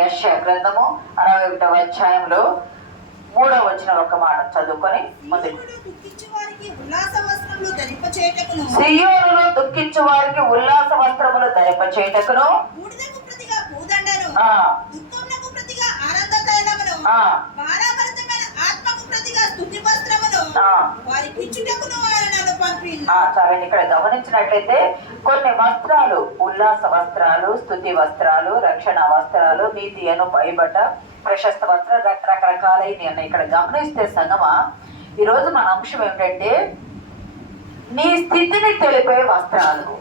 యెషయా గ్రంథము 61వ అధ్యాయంలో 3వ వచనం ఒక మాట చదువుకొని సియోనులో దుఃఖించు వారికి ఉల్లాస వస్త్రములు ధరింపచేయుటకును బూడిదకు ప్రతిగా పూదండను, దుఃఖమునకు ప్రతిగా ఆనంద తైలమును, భారాభరితమైన ఆత్మకు ప్రతిగా స్తుతి వస్త్రమును వారికి ఇచ్చుటకును ఆయన నన్ను పంపినాడు. చాలండి. ఇక్కడ గమనించినట్లయితే కొన్ని వస్త్రాలు, ఉల్లాస వస్త్రాలు, స్తుతి వస్త్రాలు, రక్షణ వస్త్రాలు, నీతి అను పైబట్ట, ప్రశస్త వస్త్రాలు, రకరకాలైన ఇక్కడ గమనిస్తే సంగమా ఈరోజు మన అంశం ఏమిటంటే నీ స్థితిని తెలిపే వస్త్రాలు.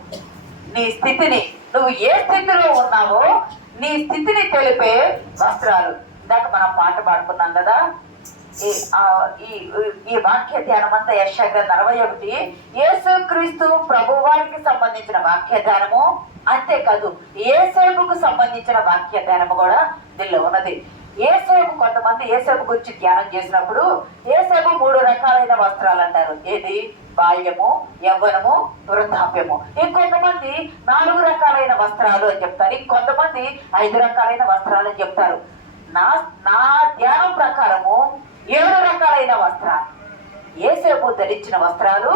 నీ స్థితిని, నువ్వు ఏ స్థితిలో ఉన్నావో నీ స్థితిని తెలిపే వస్త్రాలు. ఇందాక మనం పాట పాడుకున్నాం కదా, ఈ వాక్య ధ్యానం అంతా యెషయా గ్రంథం 61 యేసుక్రీస్తు ప్రభు వారికి సంబంధించిన వాక్య ధ్యానము, అంతేకాదు యేసేపుకు సంబంధించిన వాక్య ధ్యానము కూడా దీనిలో ఉన్నది. యేసేపు, కొంతమంది యేసేపు గురించి ధ్యానం చేసినప్పుడు యేసేపు 3 రకాలైన వస్త్రాలు అంటారు. ఏది? బాల్యము, యవ్వనము, వృద్ధాప్యము. ఇంకొంతమంది 4 రకాలైన వస్త్రాలు అని చెప్తారు, ఇంకొంతమంది 5 రకాలైన వస్త్రాలు అని చెప్తారు. నా ధ్యానం ప్రకారము 7 రకాలైన వస్త్రాలు. యేసేపు ధరించిన వస్త్రాలు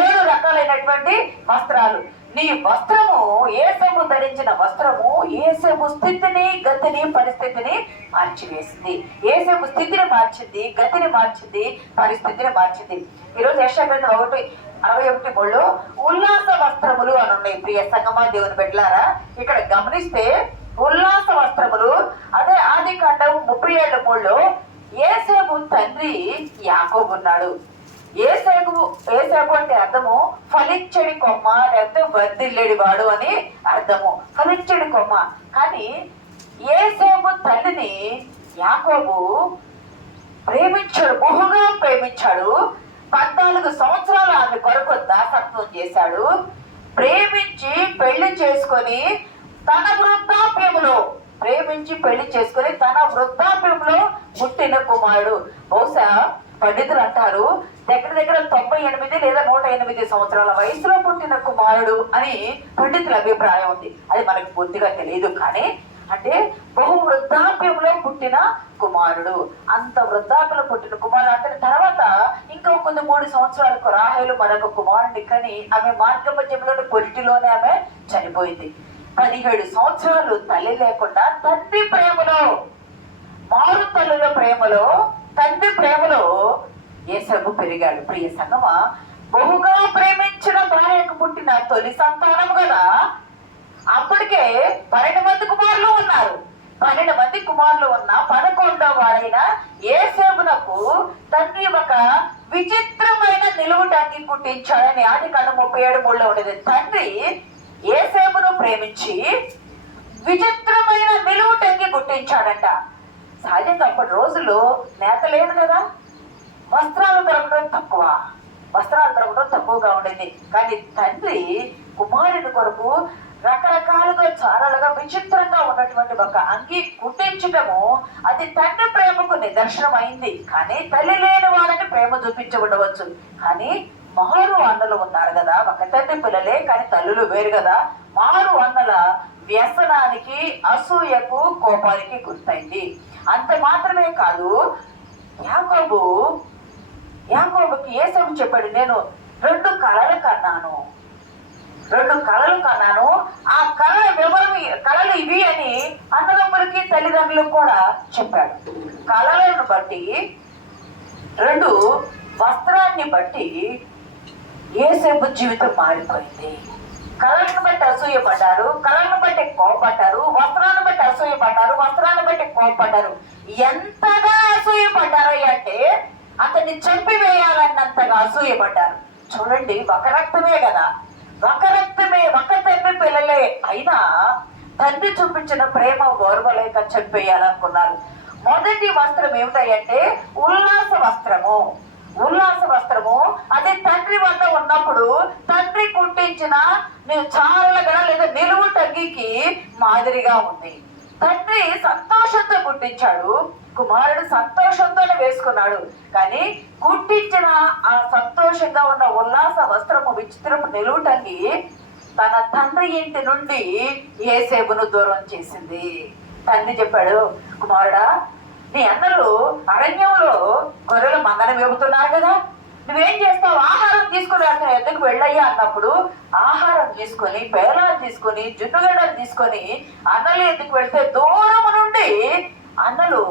7 రకాలైనటువంటి వస్త్రాలు. నీ వస్త్రము, యేసేపు ధరించిన వస్త్రము యేసేపు స్థితిని, గతిని, పరిస్థితిని మార్చివేసింది. యేసేపు స్థితిని మార్చింది, గతిని మార్చింది, పరిస్థితిని మార్చింది. ఈరోజు యెషయా గ్రంథం 61:3 ఉల్లాస వస్త్రములు అని ఉన్నాయి. ప్రియ సంగమా, దేవుని బిడ్డలారా, ఇక్కడ గమనిస్తే ఉల్లాస వస్త్రములు, అదే ఆదికాండం 37:3 యేసేపు తండ్రి యాకోబు ఉన్నాడు. యేసేపు అంటే అర్థము ఫలించడి కొమ్మ, లేకపోతే వర్ధిల్లేడి వాడు అని అర్థము. ఫలించడి కొమ్మ. కానీ యేసేపు తల్లిని యాకోబు ప్రేమించాడు, బహుగా ప్రేమించాడు. 14 సంవత్సరాలు ఆమె కొరకు దాసత్వం చేశాడు. ప్రేమించి పెళ్లి చేసుకొని తన వృద్ధాప్యములో పుట్టిన కుమారుడు. బహుశా పండితులు అంటారు దగ్గర 98 లేదా 108 సంవత్సరాల వయసులో పుట్టిన కుమారుడు అని పండితుల అభిప్రాయం ఉంది. అది మనకు పూర్తిగా తెలియదు. కానీ అంటే బహు వృద్ధాప్యంలో పుట్టిన కుమారుడు. అంత వృద్ధాప్యంలో పుట్టిన కుమారుడు. అంటే తర్వాత ఇంకా కొన్ని 3 సంవత్సరాలకు రాహేలు మరొక కుమారుడిని కని ఆమె మార్గమధ్యంలోని పొరిటిలోనే ఆమె చనిపోయింది. 17 సంవత్సరాలు తల్లి లేకుండా తండ్రి ప్రేమలో, మారు తల్లుల ప్రేమలో, తండ్రి ప్రేమలో యేసేపు పెరిగాడు. ప్రియ సంగమా, బహుగా ప్రేమించిన భార్యకు పుట్టిన తొలి సంతానం కదా. అప్పటికే 12 మంది కుమారులు ఉన్నారు. 12 మంది కుమారులు ఉన్న 11వ వాడైన యేసేపునకు తండ్రి ఒక విచిత్రమైన నిలువుటంగి పుట్టించాడని ఆదికాండం 37:3 ఉండేది. తండ్రి యేసేపును ప్రేమించి విచిత్రమైన నిలువుటంగి పుట్టించాడంట. సహజంగా అప్పటి రోజుల్లో నేత లేదు కదా, వస్త్రాలు దొరకడం తక్కువగా ఉండేది. కానీ తండ్రి కుమారుని కొరకు రకరకాలుగా, చాలాగా విచిత్రంగా ఉన్నటువంటి ఒక అంగి కుట్టించటము అది తండ్రి ప్రేమకు నిదర్శనం అయింది. కానీ తల్లి లేని వాళ్ళని ప్రేమ చూపించి ఉండవచ్చు. కానీ మారు అన్నలు ఉన్నారు కదా, ఒక తండ్రి పిల్లలే కానీ తల్లులు వేరు కదా. మారు అన్నల వ్యసనానికి, అసూయకు, కోపానికి గుర్తయింది. అంత మాత్రమే కాదు, యాకోబుకి యేసేపు చెప్పాడు, నేను 2 కళలు కన్నాను. ఆ కళల వివరం, కళలు ఇవి అని అన్నదమ్ములకి తల్లిదండ్రులకు కూడా చెప్పాడు. కళలను బట్టి, 2 వస్త్రాన్ని బట్టి యేసేపు జీవితం మారిపోయింది. కళలను బట్టి అసూయపడ్డారు, కళలను బట్టి కోపడ్డారు, వస్త్రాన్ని బట్టి అసూయపడ్డారు, వస్త్రాన్ని బట్టి కోపడ్డారు. ఎంతగా అసూయపడ్డారు అంటే అతన్ని చంపివేయాలన్నంతగా అసూయపడ్డారు. చూడండి, ఒక రక్తమే కదా, ఒక తండ్రి పిల్లలే అయినా తండ్రి చూపించిన ప్రేమ ఓర్వలేక చంపేయాలనుకున్నారు. మొదటి వస్త్రం ఏమిటంటే ఉల్లాస వస్త్రము. అది తండ్రి వద్ద ఉన్నప్పుడు తండ్రి కుట్టించిన చారలుగా లేదా నిలువు టంగికి మాదిరిగా ఉంది. తండ్రి సంతోషంతో కుట్టించాడు, కుమారుడు సంతోషంతోనే వేసుకున్నాడు. కానీ కుట్టించిన ఆ సంతోషంగా ఉన్న ఉల్లాస వస్త్రము, విచిత్రపు నిలువుటంగి తన తండ్రి ఇంటి నుండి యేసేపును దూరం చేసింది. తండ్రి చెప్పాడు, కుమారుడా, నీ అన్నలు అరణ్యంలో గొర్రెల మందను మేపుతున్నారు కదా, నువ్వేం చేస్తావు? ఆహారం తీసుకుని అక్కడ ఎద్దకు వెళ్ళయ్యా అన్నప్పుడు ఆహారం తీసుకొని, పేలాలు తీసుకొని, జుట్టుగడ్డలు తీసుకొని అన్నలు ఎద్దుకు వెళ్తే దూరం నుండి అన్నలు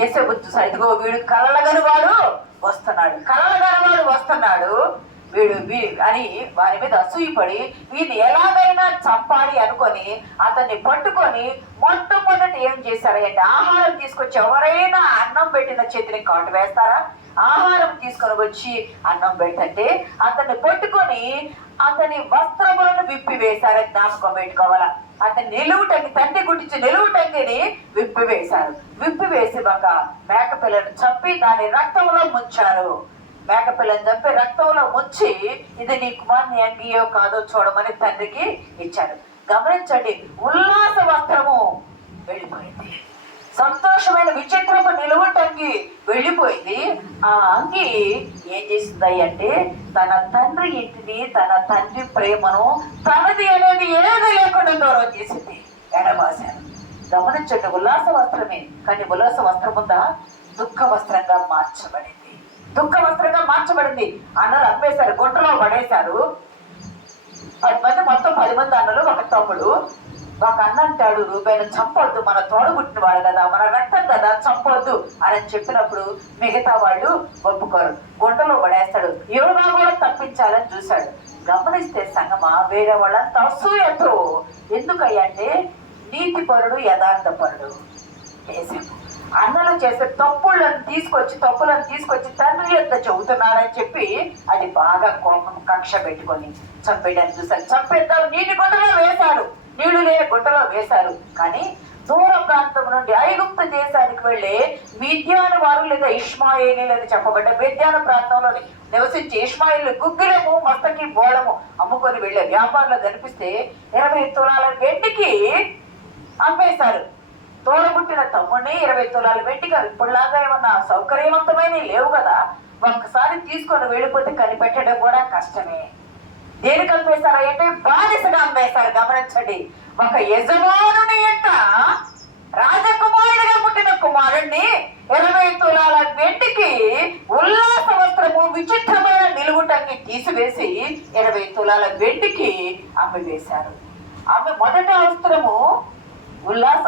యేసేపు ఇదిగో వీడు కలలగని వాడు వస్తున్నాడు వీడు అని వారి మీద అసూయపడి వీడిని ఎలాగైనా చంపాలి అనుకొని అతన్ని పట్టుకొని మొట్టమొదటి ఏం చేశారంటే ఆహారం తీసుకొచ్చి, ఎవరైనా అన్నం పెట్టిన చేతిని కాటు వేస్తారా? ఆహారం తీసుకొని వచ్చి అన్నం పెట్టంటే అతన్ని పట్టుకొని అతని వస్త్రములను విప్పి వేశారని జ్ఞాపకం పెట్టుకోవాలా. అతని నిలువుటంగి, తండ్రి గురించి నిలువుటంగిని విప్పివేసి ఒక మేకపిల్లను చంపి దాని రక్తంలో ముంచారు. మేకపిల్లని చంపి రక్తంలో ముంచి, ఇది నీ కుమారుని అంగియో కాదో చూడమని తండ్రికి ఇచ్చాడు. గమనించండి, ఉల్లాస వస్త్రము వెళ్ళిపోయింది, సంతోషమైన విచిత్రము నిలువుటంగి వెళ్ళిపోయింది. ఆ అంగి ఏం చేసింది అంటే తన తండ్రి ఇంటిని, తన తండ్రి ప్రేమను, తనది అనేది ఏది లేకుండా దూరం చేసింది, ఎడబాసాను. గమనించండి, ఉల్లాస వస్త్రమే, కానీ ఉల్లాస వస్త్రం ఉందా? దుఃఖ వస్త్రంగా మార్చబడింది. అన్నలు అమ్మేశారు, గుంటలో పడేశారు. 10 మంది, మొత్తం 10 మంది అన్నలు, ఒక తమ్ముడు. ఒక అన్న అంటాడు, రూబేను చంపొద్దు, మన తోడబుట్టిన వాడు కదా, మన రక్తం కదా, చంపొద్దు అని చెప్పినప్పుడు మిగతా వాళ్ళు ఒప్పుకోరు, గుంటలో పడేస్తాడు. యోగా కూడా తప్పించాలని చూశాడు. గమనిస్తే సంగమా, వేరే వాళ్ళంతా అసూయతో, ఎందుకయ్యంటే నీతిపరుడు, యథార్థపరుడు. అన్నలు చేసే తప్పులను తీసుకొచ్చి తండ్రి యొక్క చెబుతున్నాడని చెప్పి అది బాగా కోపం, కక్ష పెట్టుకొని చంపేయడానికి చూశారు. చంపేద్దాం నీళ్లు లేని గుంటలో వేశారు. కానీ దూర ప్రాంతం నుండి ఐగుప్తు దేశానికి వెళ్ళే మిద్యాను వారు లేదా ఇష్మాయేలీలని చెప్పబడ్డ మిద్యాను ప్రాంతంలో నివసించి ఇష్మాయేలు గుగ్గిలము, మస్తకి, బోళము అమ్ముకొని వెళ్ళే వ్యాపారంలో కనిపిస్తే 20 తులాల వెండికి అమ్మేశారు. తోడబుట్టిన తమ్ముడిని 20 తులాల వెండిగా, ఇప్పుడులాగా ఏమన్నా సౌకర్యవంతమైన లేవు కదా, ఒక్కసారి తీసుకొని వెళ్ళిపోతే కనిపెట్టడం కూడా కష్టమే. దేనికి అమ్మేశారు అంటే బానిసగా అమ్మేశారు. గమనించండి, ఒక యజమానుని యొక్క రాజకుమారుడిగా పుట్టిన కుమారుణ్ణి 20 తులాల వెండికి ఉల్లాస వస్త్రము, విచిత్రమైన నిలువుటంగి తీసివేసి 20 తులాల వెండికి అమ్మివేశారు. ఆమె మొదటి వస్త్రము ఉల్లాస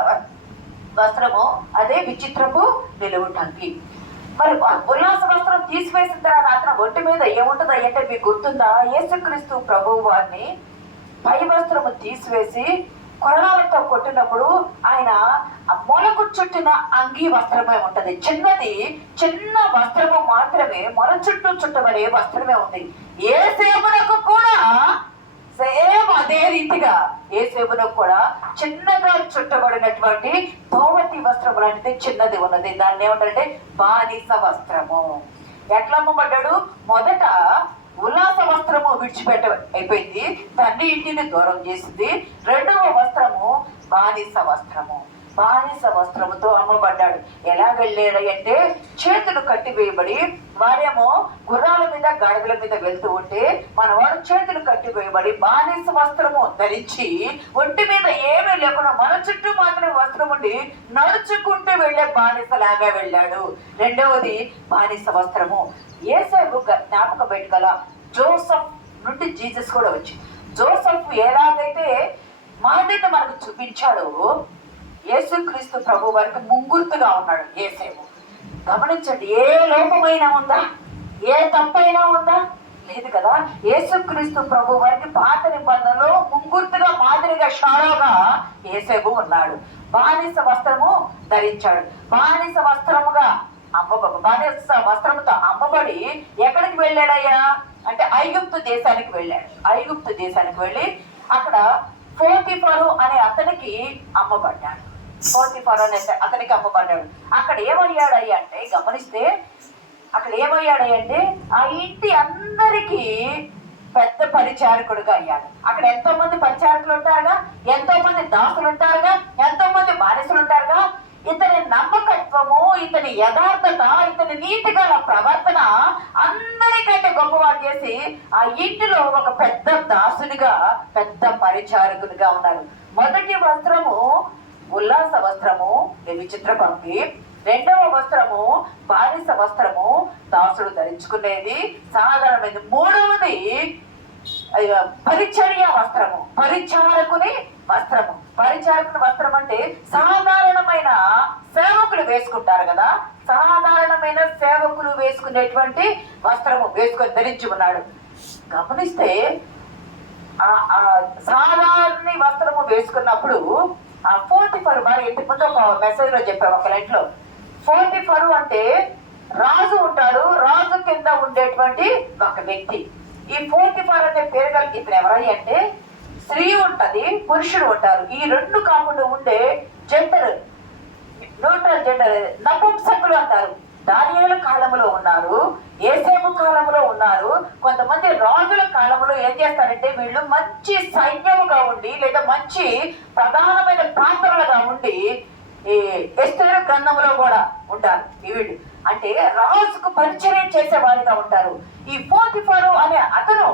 వస్త్రము, అదే విచిత్రపు నిలువుటంగి. మరి ఉల్లాస వస్త్రం తీసివేసిన తర్వాత అతను ఒంటి మీద ఏముంటుంది అంటే మీకు గుర్తుందా? యేసుక్రీస్తు ప్రభువు వారిని పై వస్త్రము తీసివేసి కొరడాలతో కొట్టినప్పుడు ఆయన మొలకు చుట్టిన అంగీ వస్త్రమే ఉంటది. చిన్న వస్త్రము మాత్రమే, మొల చుట్టూ చుట్టబడే వస్త్రమే ఉంది. ఏ సేవలకు కూడా సేమ్ అదే రీతిగా యేసేపునకు కూడా చిన్నగా చుట్టబడినటువంటి ధోవతి వస్త్రం లాంటిది చిన్నది ఉన్నది. దాన్ని ఏమంటారంటే బానిస వస్త్రము. ఎట్లా అమ్మబడ్డాడు? మొదట ఉల్లాస వస్త్రము అయిపోయింది, తండ్రి ఇంటిని దూరం చేసింది. రెండవ వస్త్రము బానిస వస్త్రముతో అమ్మబడ్డాడు. ఎలా వెళ్ళాడు అంటే చేతులు కట్టివేయబడి, వారేమో గుర్రాల మీద, గాడిదల మీద వెళ్తూ ఉంటే మనవాడు చేతులు కట్టివేయబడి బానిస వస్త్రము ధరించి, ఒంటి మీద ఏమీ లేకుండా మన చుట్టూ మాత్రమే వస్త్రం ఉండి నడుచుకుంటూ వెళ్ళే బానిసలాగా వెళ్ళాడు. రెండవది బానిస వస్త్రము. యేసేపు జ్ఞాపకం పెట్టుకల జోసఫ్ నుండి జీసస్ కూడా వచ్చింది. జోసఫ్ ఎలాగైతే మాదిరిని మనకు చూపించాడో యేసుక్రీస్తు ప్రభు వారికి ముంగుర్తుగా ఉన్నాడు యేసేపు. గమనించండి, ఏ లోపమైనా ఉందా? ఏ తప్పైనా ఉందా? లేదు కదా. యేసుక్రీస్తు ప్రభు వారికి పాత నిబంధనలో ముంగుర్తుగా, మాదిరిగా, షాడోగా యేసేపు ఉన్నాడు. బానిస వస్త్రము ధరించాడు. బానిస వస్త్రముతో అమ్మబడి ఎక్కడికి వెళ్ళాడయ్యా అంటే ఐగుప్తు దేశానికి వెళ్ళాడు. ఐగుప్తు దేశానికి వెళ్ళి అక్కడ పోతీఫరు అనే అతనికి అమ్మబడ్డాడు. అక్కడ ఏమయ్యాడయ్యా అంటే గమనిస్తే ఆ ఇంటి అందరికీ పెద్ద పరిచారకుడుగా అయ్యాడు. అక్కడ ఎంతో మంది పరిచారకులు ఉంటారుగా, ఎంతో మంది దాసులు ఉంటారుగా, ఎంతో మంది బానిసలు ఉంటారుగా. ఇతని నమ్మకత్వము, ఇతని యథార్థత, ఇతని నీతి గల ప్రవర్తన అందరికంటే గొప్పవాడు చేసి ఆ ఇంటిలో ఒక పెద్ద దాసునిగా, పెద్ద పరిచారకునిగా ఉన్నారు. మొదటి వస్త్రము ఉల్లాస వస్త్రము విచిత్ర పంక్తి. రెండవ వస్త్రము బానిస వస్త్రము, దాసుడు ధరించుకునేది సాధారణమైనది. మూడవది పరిచర్య వస్త్రము, పరిచారకుని వస్త్రము. పరిచారకుని వస్త్రం అంటే సాధారణమైన సేవకులు వేసుకుంటారు కదా, సాధారణమైన సేవకులు వేసుకునేటువంటి వస్త్రము వేసుకొని ధరించి ఉన్నాడు. గమనిస్తే ఆ సాధారణ వస్త్రము వేసుకున్నప్పుడు ఆ పోతిఫరు మరి ఇంటికి ముందు ఒక మెసేజ్ లో చెప్పావు ఒక లైన్ లో. పోతిఫరు అంటే రాజు ఉంటాడు, రాజు కింద ఉండేటువంటి ఒక వ్యక్తి. ఈ పోతిఫర్ అనే పేరు కలిగి ఇప్పుడు ఎవరై అంటే స్త్రీ ఉంటది, పురుషుడు ఉంటారు. ఈ రెండు కాకుండా ఉండే జెండర్, న్యూట్రల్ జెండర్, నపుంసకులు అంటారు. దానియేలు కాలంలో ఉన్నారు, యేసేపు కాలంలో ఉన్నారు. కొంతమంది రాజుల కాలంలో ఏం చేస్తారంటే వీళ్ళు మంచి సైన్యముగా ఉండి లేదా మంచి ప్రధానమైన పాత్రలుగా ఉండి ఈ ఎస్తేరు గ్రంథంలో కూడా ఉంటారు. వీళ్ళు అంటే రాజుకు పరిచయం చేసే వారిగా ఉంటారు. ఈ పోతిఫరు అనే అతను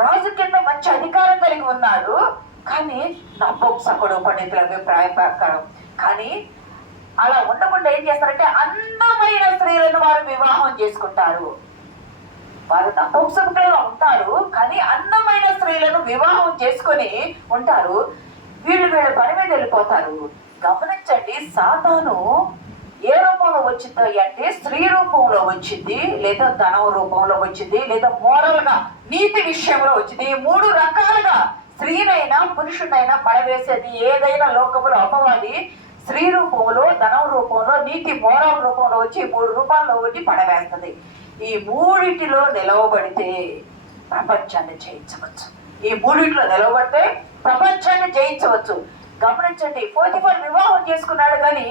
రాజు కింద మంచి అధికారం కలిగి ఉన్నాడు, కానీ నపుంసకుడు పండితుల అభిప్రాయం ప్రకారం. కానీ అలా ఉండకుండా ఏం చేస్తారంటే అందమైన స్త్రీలను వారు వివాహం చేసుకుంటారు. వారు నపుంసకులుగా ఉంటారు, కానీ అందమైన స్త్రీలను వివాహం చేసుకొని ఉంటారు. వీళ్ళు పని మీద వెళ్ళిపోతారు. గమనించండి, సాతాను ఏ రూపంలో వచ్చిందో అంటే స్త్రీ రూపంలో వచ్చింది, లేదా ధనం రూపంలో వచ్చింది, లేదా మోరల్ గా నీతి విషయంలో వచ్చింది. ఈ మూడు రకాలుగా స్త్రీనైనా పురుషునైనా పడవేసేది ఏదైనా లోకములో అపవాది స్త్రీ రూపంలో, ధనం రూపంలో, నీతి మోరల్ రూపంలో వచ్చి మూడు రూపాల్లో వచ్చి పడవేస్తుంది. ఈ మూడిటిలో నిలవబడితే ప్రపంచాన్ని జయించవచ్చు. ఈ మూడిటిలో నిలవబడితే ప్రపంచాన్ని జయించవచ్చు. గమనించండి, పోతిఫర్ వివాహం చేసుకున్నాడు, కానీ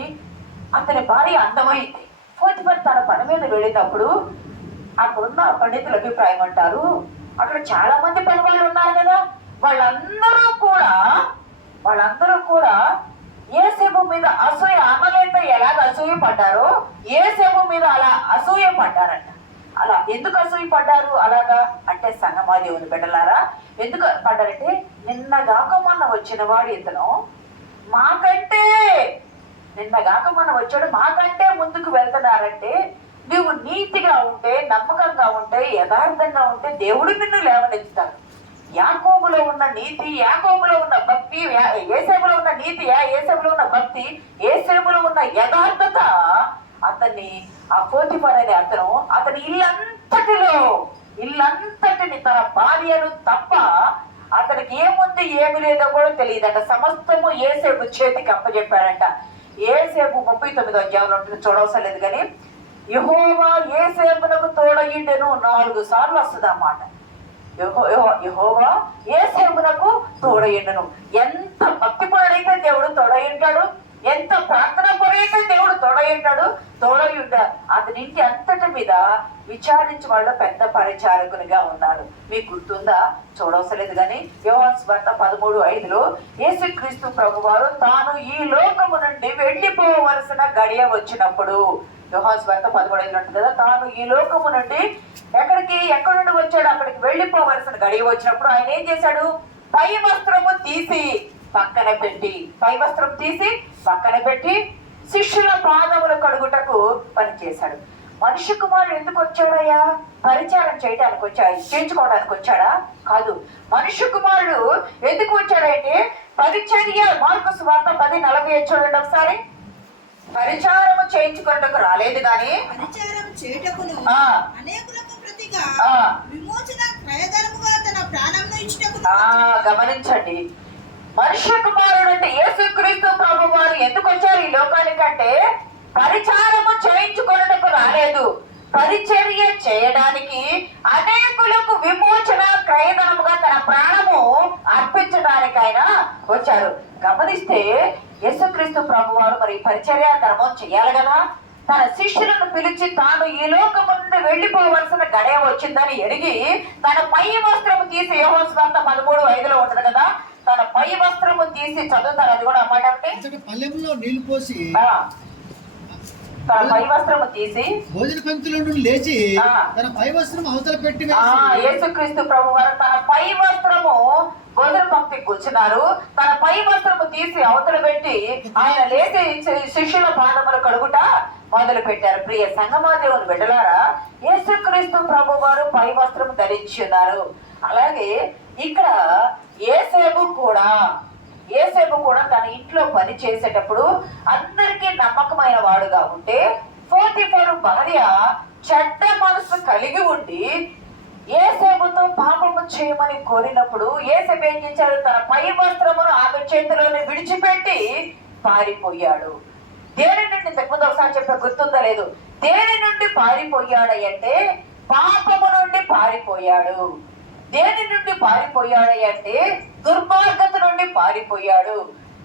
అతని భార్య అందమైంది. పోతిఫర్ తన పని మీద వెళ్ళినప్పుడు అక్కడున్న పండితుల అభిప్రాయం అంటారు, అక్కడ చాలా మంది పని వాళ్ళు ఉన్నారు కదా, వాళ్ళందరూ కూడా యేసేపు మీద అసూయ, అమలేత ఎలాగ అసూయ పడ్డారో యేసేపు మీద అలా అసూయ పడ్డారంట. అలా ఎందుకు అసూయ పడ్డారు అలాగా అంటే, సంగమాదేవుని బిడ్డలారా ఎందుకు పడ్డారంటే, నిన్నగాక మొన్న వచ్చిన వాడు ఇతను వచ్చాడు మాకంటే ముందుకు వెళ్తున్నారంటే, నువ్వు నీతిగా ఉంటే, నమ్మకంగా ఉంటే, యథార్థంగా ఉంటే దేవుడు నిన్ను లేవనెత్తుతాడు. యాకోబులో ఉన్న నీతి, యాకోబులో ఉన్న భక్తి, యేసేపులో ఉన్న నీతి, యేసేపులో ఉన్న భక్తి, యేసేపులో ఉన్న యథార్థత అతన్ని, ఆ పోతిఫర్ అనే అతని ఇల్లంతటిని తన భార్యను తప్ప అతనికి ఏముంది ఏమి లేదో కూడా తెలియదంట. సమస్తము యేసేపు చేతికి అప్పచెప్పాడంట. యేసేపు 39వ అధ్యాయంలో ఉంటుంది, చూడవసరం లేదు. కానీ యెహోవా యేసేపునకు తోడయుండెను 4 సార్లు వస్తుంది అన్నమాట. యెహోవా యేసేపునకు తోడయుండెను. ఎంత భక్తిపరుడైతే దేవుడు తోడయుంటాడు, ఎంత ప్రార్థన పరుడైతే దేవుడు తోడయుంటాడు. అతని ఇంటి అంతటి మీద విచారించి వాళ్ళు పెద్ద పరిచారకునిగా ఉన్నారు. మీకు గుర్తుందా? చూడవసరం లేదు. కానీ యోహాను సువార్త 13:5 యేసుక్రీస్తు ప్రభువారు తాను ఈ లోకము నుండి వెళ్ళిపోవలసిన గడియ వచ్చినప్పుడు, యోహాను సువార్త 13:5 ఉంటుంది కదా, తాను ఈ లోకము నుండి ఎక్కడి నుండి వచ్చాడు, అక్కడికి వెళ్ళిపోవలసిన గడియ వచ్చినప్పుడు ఆయన ఏం చేశాడు? పై వస్త్రం తీసి పక్కన పెట్టి శిష్యుల పాదములు కడుగుటకు పనిచేశాడు. మనిషి కుమారుడు ఎందుకు వచ్చాడయ్యా? పరిచారం చేయడానికి వచ్చాడు, చేయించుకోవడానికి వచ్చాడా? కాదు. మనిషి కుమారుడు ఎందుకు వచ్చాడంటే పరిచర్య. మార్కు సువార్త 10:40 చూడండి ఒకసారి. పరిచారము చేయించుకోవటకు రాలేదు కానీ పరిచారం చేయుటకును అనేకులకు ప్రతిగా విమోచన క్రయధనముగా తన ప్రాణమును ఇచ్చుటకును. గమనించండి, మనుష్య కుమారుడు అంటే యేసుక్రీస్తు ప్రభువారు ఎందుకు వచ్చారు ఈ లోకానికంటే పరిచారము చేయించుకోవటకు రాలేదు, పరిచర్య చేయడానికి, అనేకులకు విమోచన క్రయధనముగా తన ప్రాణము అర్పించడానికి ఆయన వచ్చారు. గమనిస్తే యేసుక్రీస్తు ప్రభువారు మరి పరిచర్య ధర్మం చేయాలి కదా. తన శిష్యులను పిలిచి తాను ఈ లోకము నుండి వెళ్ళిపోవలసిన గడియ వచ్చిందని ఎరిగి తన పై వస్త్రము తీసి, యోహాను సువార్త 13:5 ఉంటుంది కదా, తన పై వస్త్రము తీసి, చదువుతారు అది కూడా అన్నమాట. పల్లెంలో నీళ్లు పోసి తన పై వస్త్రము తీసి భోజన పంక్తిలో నుండి లేచి తన పై వస్త్రం అవతల పెట్టి యేసుక్రీస్తు ప్రభు వారు తన పై వస్త్రము భోజన పంక్తి కూర్చున్నారు. తన పై వస్త్రము తీసి అవతల పెట్టి ఆయన లేచి శిష్యుల పాదములు కడుగుట మొదలు పెట్టారు. ప్రియ సంగమా దేవుని బిడ్డలారా, యేసుక్రీస్తు ప్రభు వారు పై వస్త్రము ధరించి ఉన్నారు. అలాగే ఇక్కడ యేసేపు కూడా తన ఇంట్లో పని చేసేటప్పుడు అందరికీ నమ్మకమైన వాడుగా ఉంటే, పోతీఫరు భార్య చెడ్డ మనసు కలిగి ఉండి యేసేపుతో పాపము చేయమని కోరినప్పుడు యేసేపు ఏం చేశాడు? తన పై వస్త్రమును ఆమె చేతిలోనే విడిచిపెట్టి పారిపోయాడు. దేని నుండి, ఇంతకుముందు ఒకసారి చెప్పే గుర్తుందా లేదు, దేని నుండి పారిపోయాడంటే పాపము నుండి పారిపోయాడు. దేని నుండి పారిపోయాడంటే దుర్మార్గత నుండి పారిపోయాడు.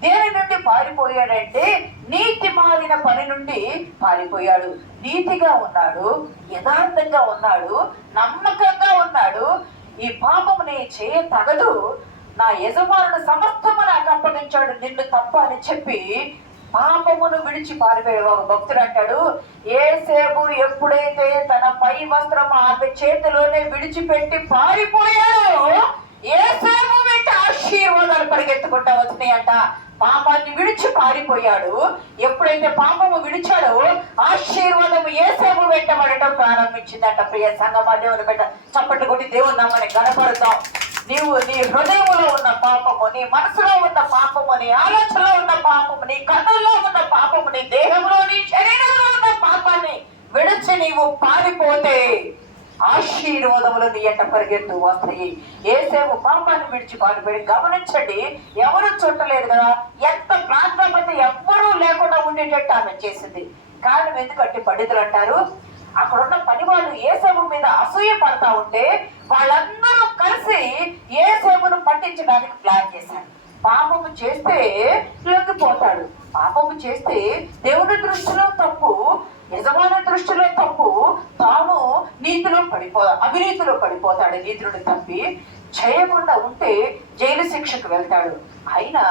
దేని నుండి పారిపోయాడంటే నీతి మాలిన పని నుండి పారిపోయాడు. నీతిగా ఉన్నాడు, యథార్థంగా ఉన్నాడు, నమ్మకంగా ఉన్నాడు. ఈ పాపము నీ చేయ తగదు, నా యజమానుడు సమస్తము నాకు అప్పగించాడు, నిన్ను తప్ప అని చెప్పి పాపమును విడిచి పారిపోయే ఒక భక్తుడు అంటాడు, యేసేపు ఎప్పుడైతే తన పై వస్త్రం ఆమె చేతిలోనే విడిచిపెట్టి పారిపోయాడో యేసేపు వెంట ఆశీర్వాదాలు పరిగెత్తుకుంటా వచ్చినాయంట. పాపాన్ని విడిచి పారిపోయాడు. ఎప్పుడైతే పాపము విడిచాడో ఆశీర్వాదము యేసేపు వెంట పడటం ప్రారంభించిందంట. ప్రియ సంగమా దేవుని బిడ్డ, చప్పట్లు కొట్టి దేవుని నామని గణపడతాం. నీవు నీ హృదయంలో ఉన్న పాపము, నీ మనసులో ఉన్న పాపము, నీ ఆలోచనలో ఉన్న పాపము, నీ కన్నుల్లో ఉన్న పాపము, నీ దేహంలో, నీ శరీరంలో ఉన్న పాపాన్ని విడిచి నీవు పారిపోతే ఆశీర్వాదములు నీ ఎంట పరిగెత్తు వస్తాయి. యేసేపు పాపాన్ని విడిచి పారిపోయి, గమనించండి, ఎవరు చుట్టలేదు కదా, ఎంత ప్రాంతమైతే ఎవ్వరూ లేకుండా ఉండేటట్టు ఆమె చేసింది. కారణం ఎందుకంటే పండితులు అంటారు, అక్కడున్న పని వాళ్ళు యేసేపు మీద అసూయ పడతా ఉంటే వాళ్ళందరూ కలిసి యేసేపును పట్టించడానికి ప్లాన్ చేశారు. పాపము చేస్తే లొంగిపోతాడు, పాపము చేస్తే దేవుని దృష్టిలో తప్పు, యజమాని దృష్టిలో తప్పు, తాను అవినీతిలో పడిపోతాడు. నీతిని తప్పి చేయకుండా ఉంటే జైలు శిక్షకు వెళ్తాడు. అయినా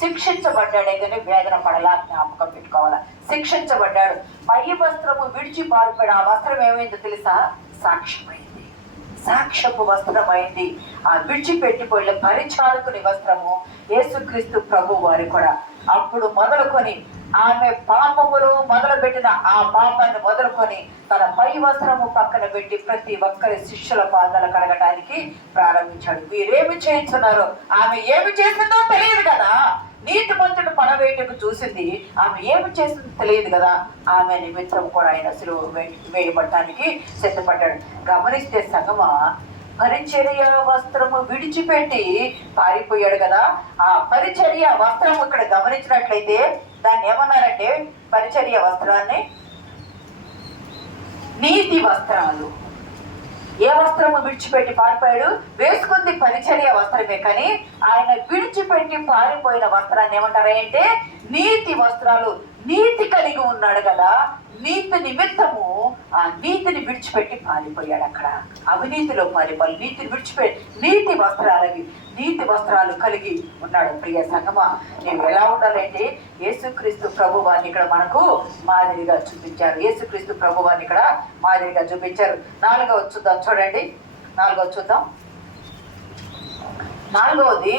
శిక్షించబడ్డాడే కానీ వేదన పడలా, జ్ఞాపకం పెట్టుకోవాలా. శిక్షించబడ్డాడు, పై వస్త్రము విడిచి పారిపోయాడు. ఆ వస్త్రం ఏమైందో తెలుసా? సాక్ష్యమైంది, సాక్ష్యపు వస్త్రం అయింది. ఆ విడిచిపెట్టిపోయిన పరిచారకుని వస్త్రము యేసుక్రీస్తు ప్రభు వారి కూడా. అప్పుడు మొదలుకొని ఆమె పాపములు మొదలుపెట్టిన ఆ పాపాన్ని మొదలుకొని తన పై వస్త్రము పక్కన పెట్టి ప్రతి ఒక్కరి శిష్యుల పాదాలు కడగడానికి ప్రారంభించాడు. వీరేమి చేయించున్నారో, ఆమె ఏమి చేసిందో తెలియదు కదా. నీతిమంతుడు పడవేయటకు చూసింది, ఆమె ఏమి చేసిందో తెలియదు కదా. ఆమె నిమిత్తం కూడా ఆయన సిలువ వేయబడటానికి సిద్ధపడ్డాడు. గమనిస్తే సంగమా, పరిచర్య వస్త్రము విడిచిపెట్టి పారిపోయాడు కదా. ఆ పరిచర్య వస్త్రం ఇక్కడ గమనించినట్లయితే దాన్ని ఏమన్నారంటే, పరిచర్య వస్త్రాన్ని నీతి వస్త్రాలు. ఏ వస్త్రము విడిచిపెట్టి పారిపోయాడు? వేసుకుంది పరిచర్య వస్త్రమే, కానీ ఆయన విడిచిపెట్టి పారిపోయిన వస్త్రాన్ని ఏమంటారంటే నీతి వస్త్రాలు. నీతి కలిగి ఉన్నాడు కదా, నీతి నిమిత్తము ఆ నీతిని విడిచిపెట్టి పారిపోయాడు. అక్కడ అవినీతిలో పారిపోయి నీతిని విడిచిపెట్టి నీతి వస్త్రాలు కలిగి ఉన్నాడు. ప్రియ సంగమా, నీవు ఎలా ఉండాలంటే యేసుక్రీస్తు ప్రభు వారిని ఇక్కడ మనకు మాదిరిగా చూపించారు. యేసుక్రీస్తు ప్రభు వారిని ఇక్కడ మాదిరిగా చూపించారు. 4వ చూద్దాం, చూడండి, 4వ చూద్దాం. 4వది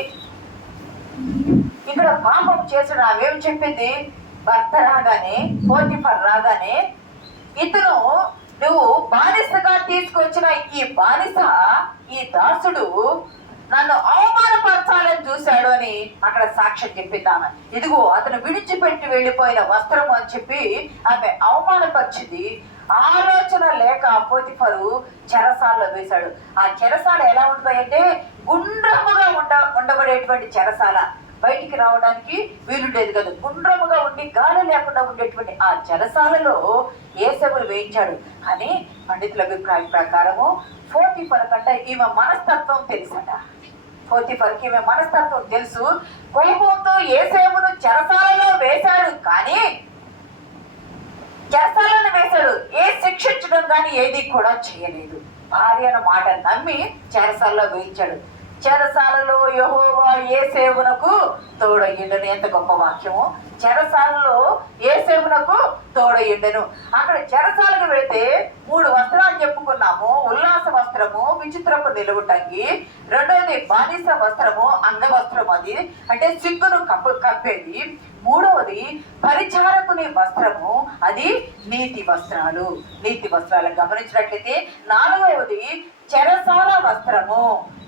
ఇక్కడ పాపం చేసిన ఆమెం చెప్పింది, భర్త రాగానే, పోతీఫర్ రాగానే, ఇతను నువ్వు బానిసగా తీసుకొచ్చిన ఈ బానిస, ఈ దాసుడు నన్ను అవమానపరచాలని చూశాడు అని అక్కడ సాక్ష్యం చెప్పింది ఆమె. ఇదిగో అతను విడిచిపెట్టి వెళ్ళిపోయిన వస్త్రము అని చెప్పి ఆమె అవమానపరిచింది. ఆలోచన లేక పోతీఫరు చెరసాలలో వేశాడు. ఆ చెరసాల ఎలా ఉంటుందంటే గుండ్రముగా ఉండబడేటువంటి చెరసాల. బయటికి రావడానికి వీలుండేది కదా, గుండ్రముగా ఉండి గాలి లేకుండా ఉండేటువంటి ఆ చెరసాలలో యేసేపును వేయించాడు. కానీ పండితుల అభిప్రాయం ప్రకారము పోతీఫర్ కంటే ఈమె మనస్తత్వం తెలుసట. పోతీఫర్కి ఈమె మనస్తత్వం తెలుసు. కోపంతో యేసేపును చెరసాలలో వేశాడు, కానీ చెరసాలను వేశాడు, ఏ శిక్షించడం కానీ ఏది కూడా చేయలేదు. భార్యను మాట నమ్మి చెరసాలలో వేయించాడు. చెరసాలలో యెహోవా యేసేపునకు తోడయ్యుండెను. ఎంత గొప్ప వాక్యము! చెరసాలలో యేసేపునకు తోడయ్యుండెను. అక్కడ చెరసాలకు వెళితే 3 వస్త్రాలు చెప్పుకున్నాము. ఉల్లాస వస్త్రము, విచిత్రపు నిలువుటంగి, రెండవది బానిస వస్త్రము, అంగవస్త్రం, అది అంటే సిగ్గును కప్పేది. మూడవది పరిచారకుని వస్త్రము, అది నీతి వస్త్రాలు. నీతి వస్త్రాలు గమనించినట్లయితే నాలుగవది చెరసాల వస్త్రము.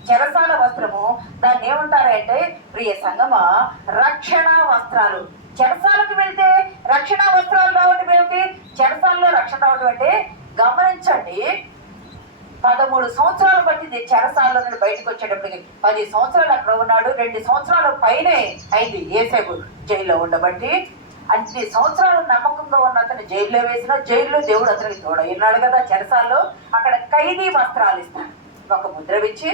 చెరసాల వస్త్రము దాన్ని ఏమంటారంటే ప్రియ సంగమ, రక్షణ వస్త్రాలు. చెరసాలకు వెళ్తే రక్షణ వస్త్రాలు రావటం ఏమిటి? చెరసాలలో రక్షణ రావటం అంటే గమనించండి, 13 సంవత్సరాలు పట్టింది చెరసాలలో నుండి బయటకు వచ్చేటప్పటికి. 10 సంవత్సరాలు అక్కడ ఉన్నాడు. 2 సంవత్సరాల పైనే అయింది యేసేపు జైల్లో ఉండబట్టి. అన్ని సంవత్సరాలు నమ్మకంగా ఉన్న అతను జైల్లో వేసిన, జైల్లో దేవుడు అతనికి తోడైనాడు కదా. చెరసాల్లో అక్కడ ఖైదీ వస్త్రాలు ఇస్తారు. ఒక ముద్ర ఇచ్చి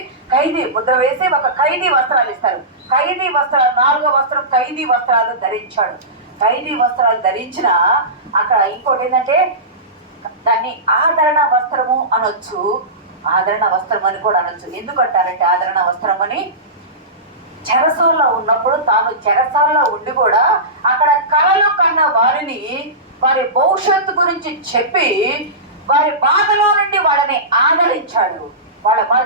ముద్ర వేసి ఒక ఖైదీ వస్త్రాలు ఇస్తారు. ఖైదీ వస్త్రాలు, 4వ వస్త్రం ఖైదీ వస్త్రాలు ధరించాడు. ఖైదీ వస్త్రాలు ధరించిన అక్కడ ఇంకోటి ఏంటంటే దాన్ని ఆదరణ వస్త్రము అనొచ్చు. ఆదరణ వస్త్రం అని కూడా అనొచ్చు. ఎందుకంటారంటే ఆదరణ వస్త్రం అని, చెరసాలలో ఉన్నప్పుడు తాను చెరసాలలో ఉండి కూడా అక్కడ కలలు కన్న వారిని, వారి భవిష్యత్తు గురించి చెప్పి వారి బాధలో నుండి వాళ్ళని ఆదరించాడు.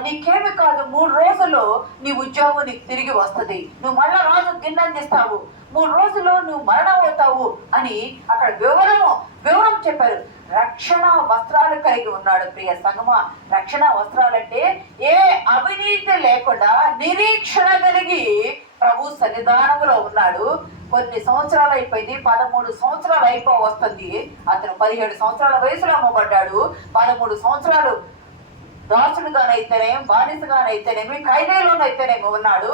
నీకేమి కాదు, 3 రోజుల్లో నీ ఉద్యోగం నీకు తిరిగి వస్తుంది, నువ్వు మళ్ళా రాజు గిన్నెందిస్తావు, 3 రోజుల్లో నువ్వు మరణం అవుతావు అని అక్కడ వివరం చెప్పారు. రక్షణ వస్త్రాలు కలిగి ఉన్నాడు. ప్రియ సంగమ, రక్షణ వస్త్రాలంటే ఏ అవినీతి లేకుండా నిరీక్షణ కలిగి ప్రభు సన్నిధానంలో ఉన్నాడు. కొన్ని సంవత్సరాలు అయిపోయింది, 13 సంవత్సరాలు వస్తుంది. అతను 17 సంవత్సరాల వయసులో అమ్మబడ్డాడు. 13 సంవత్సరాలు దాసుడుగానైతేనేమి, బానిసగానైతేనేమి, ఖైదీలోనైతేనేమి ఉన్నాడు.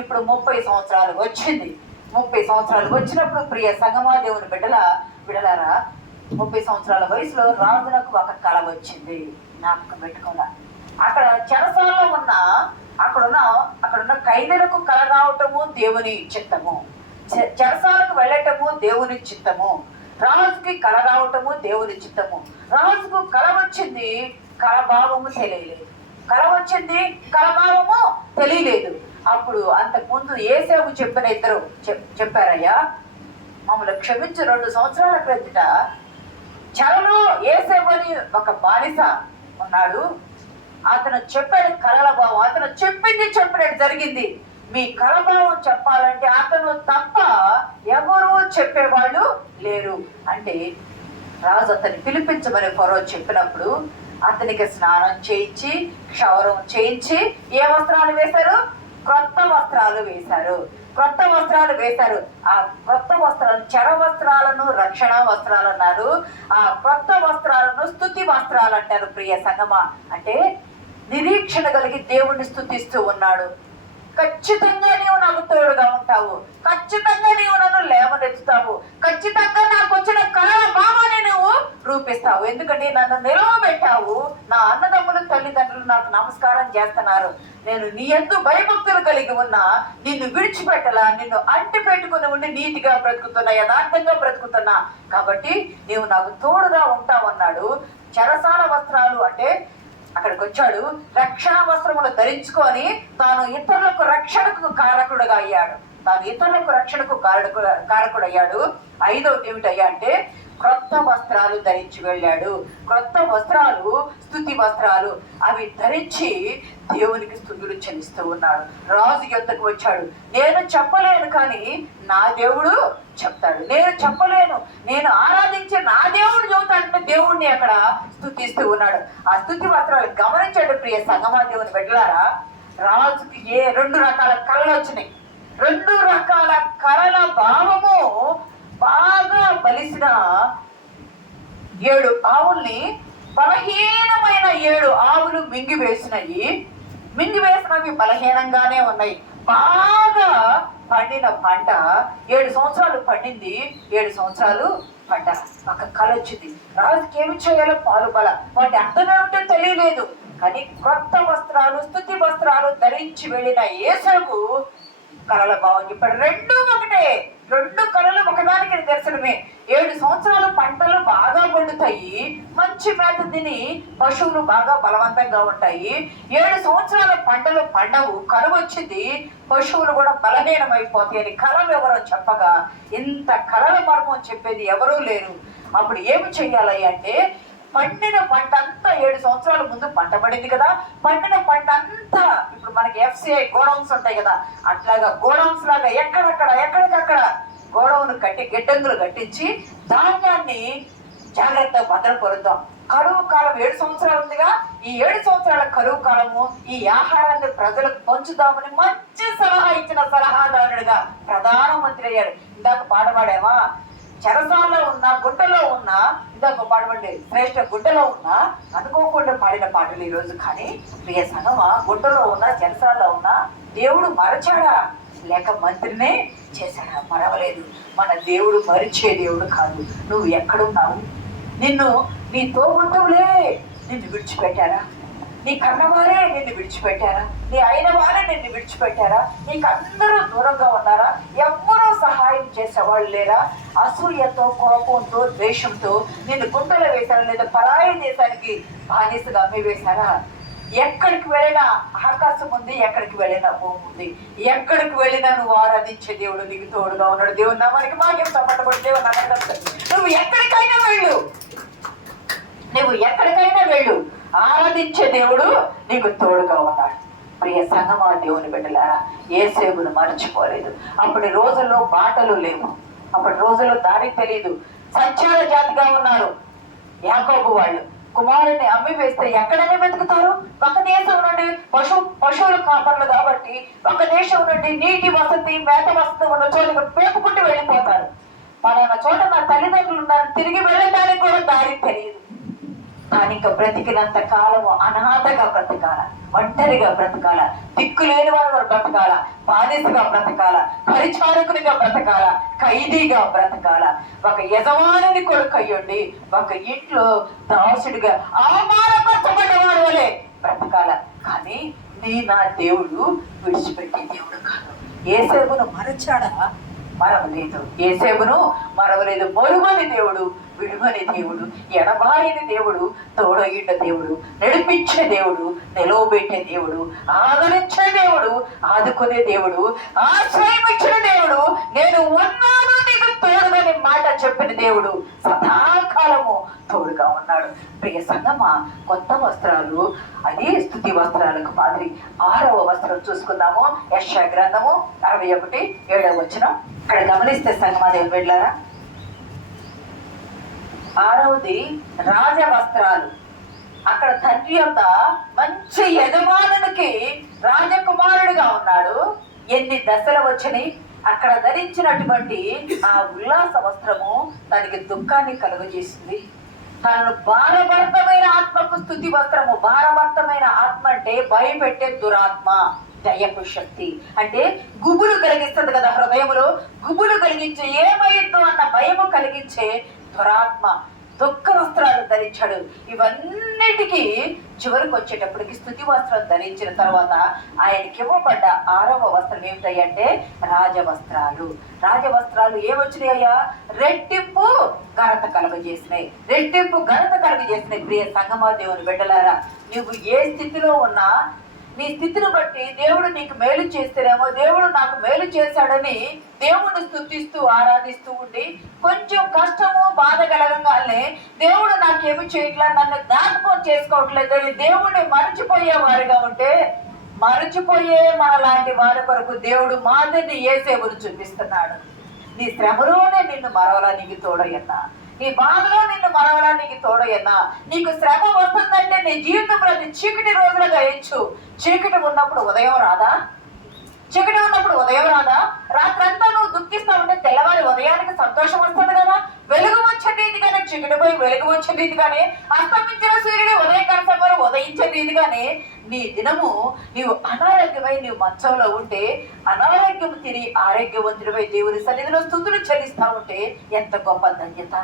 ఇప్పుడు 30 సంవత్సరాలు వచ్చింది. 30 సంవత్సరాలు వచ్చినప్పుడు ప్రియ సంగమా, దేవుని బిడ్డలారా, 30 సంవత్సరాల వయసులో రాజునకు ఒక కళ వచ్చింది. జ్ఞాపకం పెట్టుకోవాలా. అక్కడ చెరసాలలో ఉన్న అక్కడున్న ఖైదీలకు కళ రావటము దేవుని చిత్తము, చెరసాలకు వెళ్ళటము దేవుని చిత్తము, రాజుకి కళ రావటము దేవుని చిత్తము. రాజుకు కళ వచ్చింది, కళభావము తెలియలేదు. కళ వచ్చింది, కళభావము తెలియలేదు. అప్పుడు అంతకుముందు యేసేపు చెప్పిన ఇద్దరు చెప్పారయ్యా, మమ్మల్ని క్షమించి 2 సంవత్సరాల క్రిందట చెరలో యేసేపు అని ఒక బానిస ఉన్నాడు. అతను చెప్పాడు కళల భావం, అతను చెప్పినట్టు జరిగింది. మీ కళభావం చెప్పాలంటే అతను తప్ప ఎవరు చెప్పేవాళ్ళు లేరు అంటే రాజు అతన్ని పిలిపించమని ఫరో చెప్పినప్పుడు అతనికి స్నానం చేయించి, క్షౌరం చేయించి, ఏ వస్త్రాలు వేశారు? క్రొత్త వస్త్రాలు వేశారు. క్రొత్త వస్త్రాలు వేశారు. ఆ క్రొత్త వస్త్రాలు, చెర వస్త్రాలను రక్షణ వస్త్రాలు అన్నారు. ఆ క్రొత్త వస్త్రాలను స్తుతి వస్త్రాలు అంటారు. ప్రియ సంగమ, అంటే నిరీక్షణ కలిగి దేవుణ్ణి స్తుతిస్తూ ఉన్నాడు. ఖచ్చితంగా నీవు నాకు తోడుగా ఉంటావు, ఖచ్చితంగా నీవు నన్ను లేవనెత్తుతావు, ఖచ్చితంగా నాకు వచ్చిన కళల భావాన్ని నువ్వు రూపిస్తావు, ఎందుకంటే నన్ను నిలవబెట్టావు. నా అన్నదమ్ములు, తల్లిదండ్రులు నాకు నమస్కారం చేస్తున్నారు. నేను నీ యందు భయభక్తులు కలిగి ఉన్నా, నిన్ను విడిచిపెట్టలా, నిన్ను అంటి పెట్టుకుని ఉండి నీతిగా బ్రతుకుతున్నా, యథార్థంగా బ్రతుకుతున్నా, కాబట్టి నీవు నాకు తోడుగా ఉంటావు అన్నాడు. చెరసాల వస్త్రాలు అంటే అక్కడికి వచ్చాడు, రక్షణ వస్త్రములు ధరించుకొని తాను ఇతరులకు రక్షణకు కారకుడుగా అయ్యాడు. తాను ఇతరులకు రక్షణకు కారకుడయ్యాడు. 5వది ఏమిటయ్యా అంటే క్రొత్త వస్త్రాలు ధరించి వెళ్ళాడు. క్రొత్త వస్త్రాలు స్తుతి వస్త్రాలు, అవి ధరించి దేవునికి స్తుతులు చెల్లిస్తూ ఉన్నాడు. రాజు యొద్దకు వచ్చాడు. నేను చెప్పలేను కానీ నా దేవుడు చెప్తాడు. నేను చెప్పలేను, నేను ఆరాధించే నా దేవుడు చెబుతాడంటే దేవుణ్ణి అక్కడ స్తుతిస్తూ ఉన్నాడు. ఆ స్తుతి వస్త్రాలు గమనించండి ప్రియ సంగమా, దేవుని బిడ్డలారా. రాజుకి 2 రకాల కళలు వచ్చినాయి. 2 రకాల కళల భావము బాగా బలిసిన 7 ఆవుల్ని, బలహీనమైన 7 ఆవులు మింగివేసినవి బలహీనంగానే ఉన్నాయి. బాగా పండిన పంట 7 సంవత్సరాలు పండింది, 7 సంవత్సరాలు పంట. ఒక కళ వచ్చింది. రాజుకి ఏమి చేయాలో పాలుబల, వాటి అర్థం ఏమిటో తెలియలేదు. కానీ క్రొత్త వస్త్రాలు, స్తుతి వస్త్రాలు ధరించి వెళ్ళిన యేసేపు కళల భావం చెప్పాడు. 2 ఒకటే. రెండు కళలు ఒకదానికి నిదర్శనమే. 7 సంవత్సరాలు పంటలు బాగా పండుతాయి, మంచి మేత తిని పశువులు బాగా బలవంతంగా ఉంటాయి. 7 సంవత్సరాల పంటలు పండవు, కరువు వచ్చింది, పశువులు కూడా బలహీనమైపోతాయి అని కళలు ఎవరో చెప్పగా ఇంత కళల మర్మం చెప్పేది ఎవరూ లేరు. అప్పుడు ఏమి చెయ్యాలి అంటే, పండిన పంట అంతా 7 సంవత్సరాల ముందు పంట పడింది కదా, పండిన పంట అంతా ఇప్పుడు మనకి FCI గోడౌన్స్ ఉంటాయి కదా, అట్లాగా గోడౌన్స్ లాగా ఎక్కడికక్కడ గోడౌన్ కట్టి గిడ్డంగులు కట్టించి ధాన్యాన్ని జాగ్రత్తగా భద్రపరుద్దాం. కరువు కాలం 7 సంవత్సరాలు ఉందిగా, ఈ 7 సంవత్సరాల కరువు కాలము ఈ ఆహారాన్ని ప్రజలకు పంచుదామని మంచి సలహా ఇచ్చిన సలహాదారుడిగా ప్రధానమంత్రి అయ్యాడు. ఇందాక పాడబడేమా, చెరసాల్లో ఉన్నా గుడ్డలో ఉన్నా, ఇందాక పాడబడి శ్రేష్ఠ గుడ్డలో ఉన్నా అనుకోకుండా పాడిన పాటలు ఈ రోజు. కానీ ప్రియ సంగమా, గుడ్డలో ఉన్నా చెరసాల్లో ఉన్నా దేవుడు మరచాడా లేక మంత్రినే చేశాడా? మరవలేదు. మన దేవుడు మరిచే దేవుడు కాదు. నువ్వు ఎక్కడున్నావు? నిన్ను నీ తోబుట్టువులే నిన్ను విడిచిపెట్టారా? నీ కన్నవారే నిన్ను విడిచిపెట్టారా? నీ అయిన వారే నిన్ను విడిచిపెట్టారా? నీకు అందరూ దూరంగా ఉన్నారా? ఎవ్వరూ సహాయం చేసేవాళ్ళు లేరా? అసూయతో, కోపంతో, ద్వేషంతో నిన్ను గుంటలో వేశారా? లేదా పరాయి దేశానికి బానిసగా అమ్మి వేశారా? ఎక్కడికి వెళ్ళినా ఆకాశం ఉంది, ఎక్కడికి వెళ్ళినా భూమి ఉంది. ఎక్కడికి వెళ్ళినా నువ్వు ఆరాధించే దేవుడు నీకు తోడుగా ఉన్నాడు. దేవుడు నామానికి భాగ్యం తప్పటపడి దేవుడు నువ్వు ఎక్కడికైనా వెళ్ళు, నువ్వు ఎక్కడికైనా వెళ్ళు, ఆరాధించే దేవుడు నీకు తోడుగా ఉన్నాడు. ప్రియ సంగమా, దేవుని బిడ్డలారా, యేసేపును మర్చిపోలేదు. అప్పటి రోజుల్లో బాటలు లేవు, అప్పటి రోజుల్లో దారి తెలియదు, సంచార జాతిగా ఉన్నారు. యాకోబు వాళ్ళు కుమారుని అమ్మి వేస్తే ఎక్కడైనా వెతుకుతారు. ఒక దేశం నుండి పశువులు కాపర్లు కాబట్టి ఒక దేశం నుండి నీటి వసతి, మేత వసతి ఉన్న చోటుకు పేపుకుంటూ వెళ్ళిపోతారు. పలానా చోట నా తల్లిదండ్రులు ఉన్నారు, తిరిగి వెళ్ళడానికి కూడా దారి తెలియదు. కానీ ఇంకా బ్రతికినంత కాలము అనాథగా బ్రతకాల, ఒంటరిగా బ్రతకాల, దిక్కు లేని వారు బ్రతకాల, బానిసగా బ్రతకాల, పరిచారకునిగా బ్రతకాల, ఖైదీగా బ్రతకాల, ఒక యజమానుని కొడుకు అయ్యండి ఒక ఇంట్లో దాసుడిగా అవమానపరచబడ్డవాడు వలె బ్రతకాల. కానీ నా దేవుడు విడిచిపెట్టే దేవుడు కాదు. యేసేపును మరచాడా? మరవలేదు. యేసేపును మరవలేదు. మరువని దేవుడు, విడువని దేవుడు, ఎడబాయని దేవుడు, తోడయిట దేవుడు, నడిపించే దేవుడు, నిలవబెట్టే దేవుడు, ఆదరించే దేవుడు, ఆదుకునే దేవుడు, ఆశ్రయం ఇచ్చిన దేవుడు, నేను ఉన్నాను నీకు తోడుగని మాట చెప్పిన దేవుడు సదాకాలము తోడుగా ఉన్నాడు. ప్రియ సంగమా, కొత్త వస్త్రాలు అది స్తుతి వస్త్రాలకు మాదిరి. 6వ వస్త్రం చూసుకుందాము. యెషయా గ్రంథము 61:7 వచనం. ఇక్కడ గమనిస్తే సంగమా దేవుని బిడ్డలారా, 6వది రాజ వస్త్రాలు. అక్కడ తండ్రి యొక్క మంచి యజమానునికి రాజకుమారుడిగా ఉన్నాడు. ఎన్ని దశలు వచ్చినాయి. అక్కడ ధరించినటువంటి ఆ ఉల్లాస వస్త్రము తనకి దుఃఖాన్ని కలుగజేసింది. తనను భారభర్తమైన ఆత్మకు స్తుతి వస్త్రము. భారభర్తమైన ఆత్మ అంటే భయపెట్టే దురాత్మ, దయపు శక్తి అంటే గుబులు కలిగిస్తుంది కదా హృదయములో, గుబులు కలిగించే ఏమైందో అన్న భయము కలిగించే దురాత్మ. దుఃఖ వస్త్రాలు ధరించాడు. ఇవన్నిటికీ చివరికి వచ్చేటప్పటికి స్తుతి వస్త్రం ధరించిన తర్వాత ఆయనకి ఇవ్వబడ్డ 6వ వస్త్రం ఏమిటంటే రాజవస్త్రాలు. రాజవస్త్రాలు ఏమొచ్చినాయ్యా? రెట్టింపు ఘనత కలుగజేసినాయి, రెట్టింపు ఘనత కలుగజేసినాయి. ప్రియ సంగమా దేవుని బిడ్డలారా, నువ్వు ఏ స్థితిలో ఉన్నా నీ స్థితిని బట్టి దేవుడు నీకు మేలు చేస్తేనేమో, దేవుడు నాకు మేలు చేశాడని దేవుడిని స్తుతిస్తూ ఆరాధిస్తూ ఉండి కొంచెం కష్టము బాధ కలగంగానే దేవుడు నాకేమి చేయట్లా, నన్ను జ్ఞాపకం చేసుకోవట్లేదని దేవుడిని మరచిపోయే వారిగా ఉంటే, మరచిపోయే మన లాంటి వారి కొరకు దేవుడు మాదిరిని యేసేపును చూపిస్తున్నాడు. నీ శ్రమలోనే నిన్ను మరవలా నీకు తోడయ్యన్నా, నీ బాధలో నిన్ను మరవలా నీకు తోడయ్యన్నా. నీకు శ్రమ వస్తుందంటే నీ జీవితంలో చీకటి రోజులుగా ఎంచు. చీకటి ఉన్నప్పుడు ఉదయం రాదా? చీకటి ఉన్నప్పుడు ఉదయం రాదా? రాత్రంతా నువ్వు దుఃఖిస్తా ఉంటే తెల్లవారి ఉదయానికి సంతోషం వస్తుంది కదా. వెలుగు వచ్చే రీతిగానే చీకటి పోయి వెలుగు వచ్చే రీతిగానే, అస్తమించిన సూర్యుడు ఉదయకాల సమయంలో ఉదయించే రీతిగానే నీ దినము నీవు అనారోగ్యమై నీవు మంచంలో ఉంటే అనారోగ్యం తిని ఆరోగ్యవంతుడిపై దేవుని సన్నిధిలో స్తుతులు చెల్లిస్తా ఉంటే ఎంత గొప్ప ధన్యత.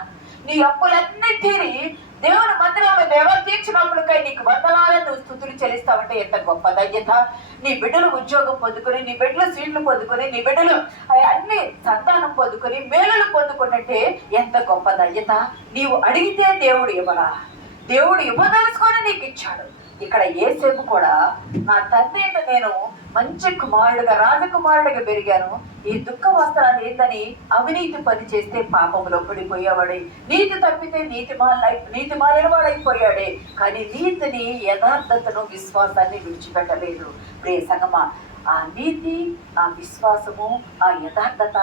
నీ అప్పులన్నీ తీరి దేవుని మందిరంలో ఎవరు తీర్చినప్పుడుకై నీకు వందనాలను నువ్వు స్తుతులు చెల్లిస్తావంటే ఎంత గొప్ప ధన్యత. నీ బిడ్డలు ఉద్యోగం పొందుకొని, నీ బిడ్డలు సీట్లు పొందుకొని, నీ బిడ్డలు అన్ని సంతానం పొందుకొని మేలులు పొందుకున్నట్టే ఎంత గొప్ప ధన్యత. నీవు అడిగితే దేవుడు ఇవ్వరా? దేవుడు ఇవ్వదలుచుకొని నీకు ఇచ్చాడు. ఇక్కడ యేసేపు కూడా, నా తండ్రి నేను మంచి కుమారుడుగా రాజకుమారుడిగా పెరిగాను, ఈ దుఃఖ వస్త్రాలు ఏందని అవినీతి పని చేస్తే పాపంలో పడిపోయేవాడే, నీతి తప్పితే నీతి మాలిన వాడైపోయాడే. కానీ నీతిని, యథార్థతను, విశ్వాసాన్ని విడిచిపెట్టలేదు. ప్రియ సంగమా, ఆ నీతి, ఆ విశ్వాసము, ఆ యథార్థత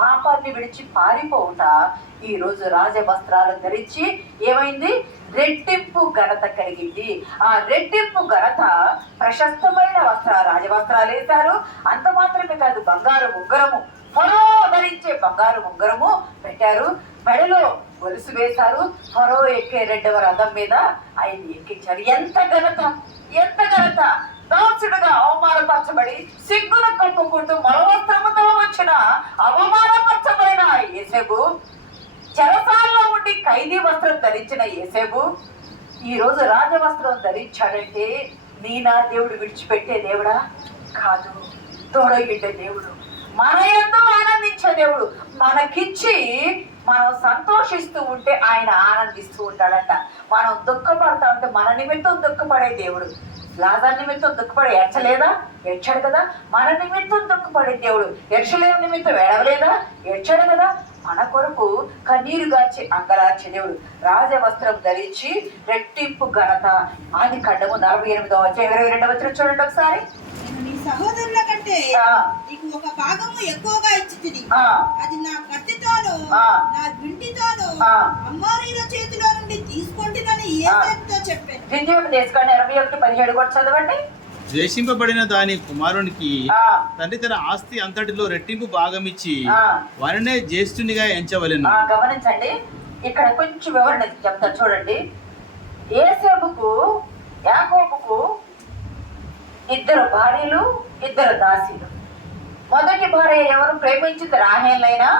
పాపాన్ని విడిచి పారిపోవుట ఈ రోజు రాజవస్త్రాలు ధరించి ఏమైంది? రెట్టింపు ఘనత కలిగింది. ఆ రెట్టింపు ఘనత ప్రశస్తమైన రాజవస్త్రాలు వేశారు. అంత మాత్రమే కాదు, బంగారు ఉంగరము, ఫరో ధరించే బంగారు ఉంగరము పెట్టారు. మెడలో గొలుసు వేశారు. ఫరో ఎక్కే 2వ రథం మీద ఆయన ఎక్కించారు. ఎంత ఘనత, ఎంత ఘనత! దాసుడుగా అవమానపరచబడి సిగ్గును కప్పుకుంటూ మరవస్త్రముతో వచ్చిన అవమానపరచబడిన యేసేపు, చెరసాల్లో ఉండి ఖైదీ వస్త్రం ధరించిన యేసేపు ఈ రోజు రాజవస్త్రం ధరించాడంటే నా దేవుడు విడిచిపెట్టే దేవుడా? కాదు, తోడగిడ్డే దేవుడు, మన యందు ఆనందించే దేవుడు. మనకిచ్చి మనం సంతోషిస్తూ ఉంటే ఆయన ఆనందిస్తూ ఉంటాడంట. మనం దుఃఖపడతా ఉంటే మన నిమిత్తం దుఃఖపడే దేవుడు. లాజరు నిమిత్తం దుఃఖపడే ఏడ్చలేదా? ఏడ్చాడు కదా. మన నిమిత్తం దుఃఖపడే దేవుడు. యెరూషలేము నిమిత్తం ఏడవలేదా? ఏడ్చాడు కదా. మన కొరకు కన్నీరు గార్చి అంగలార్చే దేవుడు. రాజవస్త్రం ధరించి రెట్టింపు ఘనత. ఆదికాండము 48:22 చూడండి ఒకసారి. నీ సహోదరుల కంటే నీకు ఒక భాగము ఎక్కువగా ఇచ్చితిని, అది నా కత్తితోను నా వింటితోను అమ్మోరీయుల చేతిలో నుండి తీసుకుంటునని యేసేపుతో చెప్పాను. 21:17 కూడా చదవండి. ద్వేషింపబడిన దాని కుమారునికి తండ్రి తన ఆస్తి అంతటిలో రెట్టింపు భాగం ఇచ్చి వారినే జ్యేష్ఠునిగా ఎంచవలెను. గమనించండి, ఇక్కడ కొంచెం వివరణ చెప్తా చూడండి. యేసేపుకు, యాకోబుకు 2 భార్యలు, 2 దాసీలు. మొదటి భార్య ఎవరు? ప్రేమించింది రాహేలైనా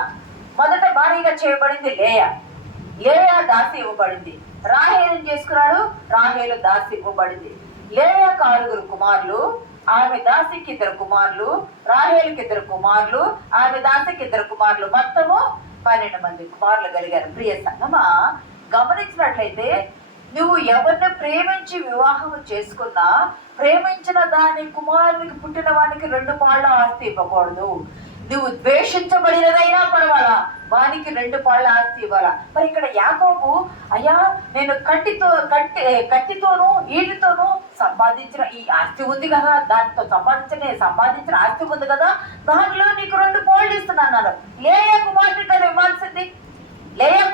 మొదట భార్యగా చేయబడింది లేయా. లేయా దాసి ఇవ్వబడింది. రాహేలు చేసుకున్నాడు, రాహేలు దాసి ఇవ్వబడింది. లేయాకు 6 కుమారులు, ఆమె దాసికి 2 కుమారులు, రాహేలుకి 2 కుమారులు, ఆమె దాసికి 2 కుమారులు, మొత్తము 12 మంది కుమారులు కలిగారు. ప్రియ సంగమా, గమనించినట్లయితే నువ్వు ఎవరిని ప్రేమించి వివాహం చేసుకున్నా ప్రేమించిన దాని కుమారునికి పుట్టిన వానికి 2 పాళ్ళ ఆస్తి ఇవ్వకూడదు. నువ్వు ద్వేషించబడినదైనా పర్వాలా, వానికి 2 పాళ్ళ ఆస్తి ఇవ్వాలా. మరి ఇక్కడ యాకోబు, అయ్యా నేను కత్తితోనూ ఈటితోనూ సంపాదించిన ఈ ఆస్తి ఉంది కదా, దాంతో సంపాదించిన ఆస్తి ఉంది కదా, దానిలో నీకు 2 పాళ్ళు ఇస్తున్నాను. లేయా కుమారునికి కదా ఇవ్వాల్సింది. లేయా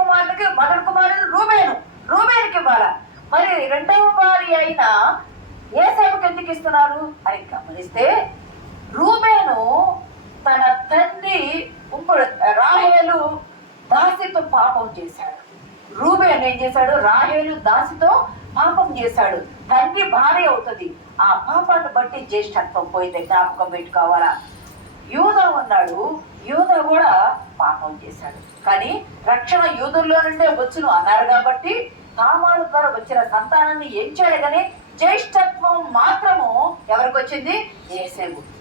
కుమారునికి మొదటి కుమారుడు రూబేనుకి ఇవ్వాలా. మరి 2వ భార్య అయిన యేసేపుకి ఎందుకు ఇస్తున్నారు అని గమనిస్తే, రూబేను తన తండ్రి రాహేలు దాసితో పాపం చేశాడు. రూబేను ఏం చేశాడు? రాహేలు దాసితో పాపం చేశాడు. తండ్రి భార్య అవుతుంది. ఆ పాపాన్ని బట్టి జ్యేష్ఠత్వం పోయింది, జ్ఞాపకం పెట్టుకోవాలా. యూదా ఉన్నాడు, యూదా కూడా పాపం చేశాడు. కానీ రక్షణ యూదుల్లో నుండే వచ్చును అన్నారు కాబట్టి తామారు ద్వారా వచ్చిన సంతానాన్ని ఎంచాడు. కానీ జ్యేష్ఠత్వం మాత్రము ఎవరికి వచ్చింది?